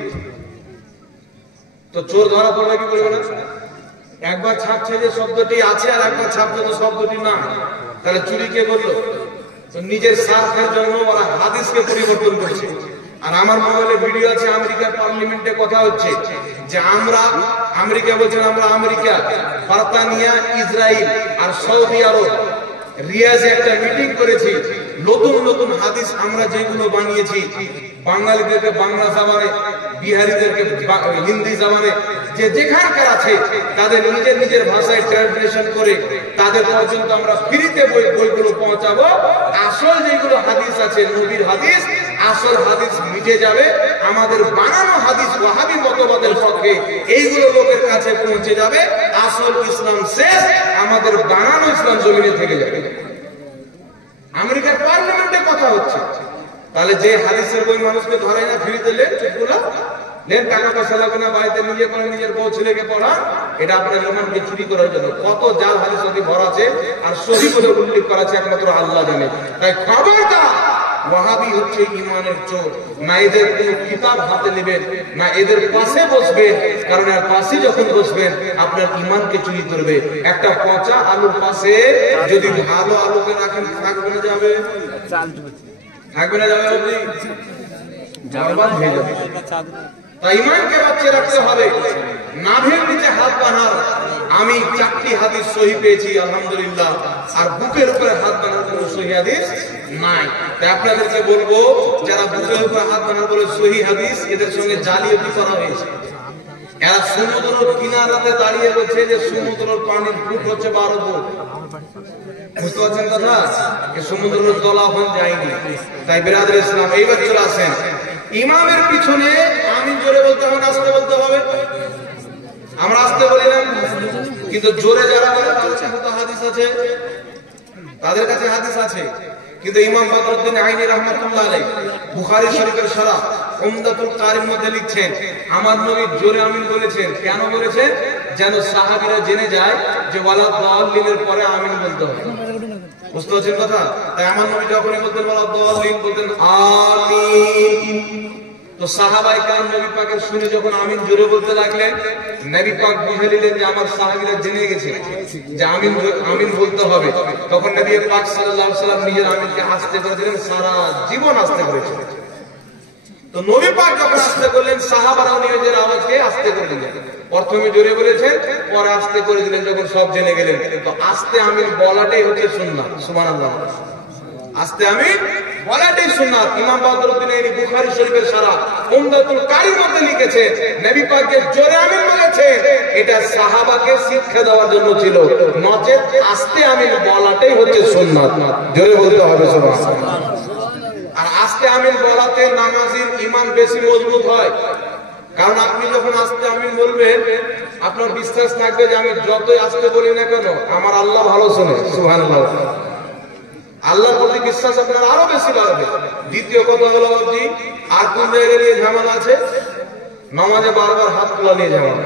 তো চোর ধরা পড়বে কি করবে না? একবার ছাপছে যে শব্দটি আছে, আর একবার ছাপছে যে শব্দটি না, তাহলে চুরি কে করলো? তো নিজের স্বার্থের জন্য ওরা হাদিসকে পরিবর্তন করছে। আর আমার মোবাইলে ভিডিও আছে, আমেরিকার পার্লামেন্টে কথা হচ্ছে যে আমেরিকা বলছেন, আমরা আমেরিকা, বার্তানিয়া, ইসরায়েল আর সৌদি আরব রিয়াজে একটা মিটিং করেছি। নতুন হাদিস আমরা যেগুলো বানিয়েছি, বাঙালিদেরকে বাংলা জাবানে, বিহারিদেরকে হিন্দি জাবানে, যে যেখানকার আছে তাদের নিজের ভাষায় ট্রান্সলেশন করে তাদের পর্যন্ত আমরা ফ্রিতে বইগুলো পৌঁছাবো। আসল যেগুলো হাদিস আছে, নবীর হাদিস, আসল হাদিস মিটে যাবে। আমাদের বানানো হাদিস ওয়াহাবি মতবাদের পক্ষে, এইগুলো লোকের কাছে পৌঁছে যাবে। আসল ইসলাম শেষ, আমাদের বানানো ইসলাম জমিনে থেকে যাবে। আমেরিকার পার্লামেন্টে কথা হচ্ছে। তাহলে যে হাদিসের বই মানুষকে ধরে না, ফ্রিতে লেন, চুপগুলা লেন, টাকা পয়সা লাগবে না, বাড়িতে নিজে করে নিজের বউ ছেলেকে পড়া, এটা আপনার ইমানকে চুরি করার জন্য। কত জাল হাদিস ভরা আছে, আর সহিহ বলে উল্লেখ করা আছে একমাত্র আল্লাহ জানে। তাই খবরদার, ওয়াহাবি হচ্ছে ইমানের চোর। না এদের কোন কিতাব হাতে নেবেন, না এদের পাশে বসবেন, কারণ এর পাশে যখন বসবেন আপনার ইমানকে চুরি করবে। একটা পচা আলুর পাশে যদি ভালো আলুকে রাখেন, থাকবে না যাবে? থাকবে না যাবে? আপনি জালবান হয়ে যাবে। তাই ইমানকে বাঁচিয়ে রাখতে হবে। নাভির নিচে হাত বাঁধার আমি 4টি হাদিস সহিহ পেয়েছি আলহামদুলিল্লাহ, আর বুকের উপরে হাত বাঁধার কোনো সহিহ হাদিস নাই। তাই আপনাদেরকে বলবো, যারা বুকের উপরে হাত বাঁধার বলে সহিহ হাদিস, এদের সঙ্গে জালিয়াতি করা হয়েছে। এরা সমুদ্রের কিনারাতে দাঁড়িয়ে বলছে যে সমুদ্রের পানির ফুট হচ্ছে 12 ফুট। বুঝতে পারছেন কথা? সমুদ্রের তলাফন যায়নি। তাই বিরাদর ইসলাম, এইবার চলে আসেন, ইমামের পিছনে আমিন জোরে বলতে হবে না আস্তে বলতে হবে? আমরা আস্তে বলি না, কিন্তু জোরে যারা বলে তাদের কাছে হাদিস আছে, তাদের কাছে হাদিস আছে। কিন্তু ইমাম বদরুদ্দিন আইনি রাহমাতুল্লাহ আলাইহি বুখারী শরীফের শরহ উমদাতুল কারির মধ্যে লিখছেন, আমার নবী জোরে আমিন বলেছেন। কেন বলেছেন? যেন সাহাবীরা জেনে যায় যে ওয়ালা দাল্লিনের পরে আমিন বলতে হবে। বুঝতে পারছেন কথা? তাই আমার নবী যখনই বলতেন ওয়ালা দাল্লিন, বলতেন আমিন। তো তো সাহাবায়ে কেরাম নবী পাকের শুনে যখন আমিন জোরে বলতে লাগলেন, নবী পাক বুঝে নিলেন যে আমার সাহাবীরা জেনে গেছে যে আমিন আমিন বলতে হবে। তখন নবী পাক সাল্লাল্লাহু আলাইহি ওয়াসাল্লাম নিজের আমিনকে আস্তে করে দিলেন, সারা জীবন আস্তে করেছেন। তো নবী পাক যখন আস্তে করলেন, সাহাবারাও নিজের আওয়াজকে আস্তে করে দিলেন। প্রথমে জোরে বলেছেন, পরে আস্তে করে দিলেন। যখন সব জেনে গেলেন, তো আস্তে আমিন বলাটাই হচ্ছে সুন্নাত। সুবহানাল্লাহ। আস্তে আমিন বলাটাই সুন্নাত। ইমাম বদরুদ্দিন আইনি বুখারী শরীফের সারা উমদাতুল কারীর মধ্যে লিখেছে, নবী পাককে জোরে আমিন বলেছে, এটা সাহাবাকে শিক্ষা দেওয়ার জন্য ছিল, নচেত আস্তে আমিন বলাটাই হচ্ছে সুন্নাত। জোরে বলতে হবে সুবহানাল্লাহ। আর আস্তে আমিন বলাতে নামাজীর ঈমান বেশি মজবুত হয়। কারণ আপনি যখন আস্তে আমিন বলবেন, আপনার বিশ্বাস থাকবে যে আমি যতই আস্তে বলি না কেন আমার আল্লাহ ভালো শোনে। সুবহানাল্লাহ। আল্লাহর প্রতি বিশ্বাস আপনার আরো বেশি বাড়বে। দ্বিতীয় কথা হলো, আপনি আর কোন জায়গায় নিয়ে ঝামেলা আছে? নামাজে বারবার হাত তোলা নিয়ে ঝামেলা।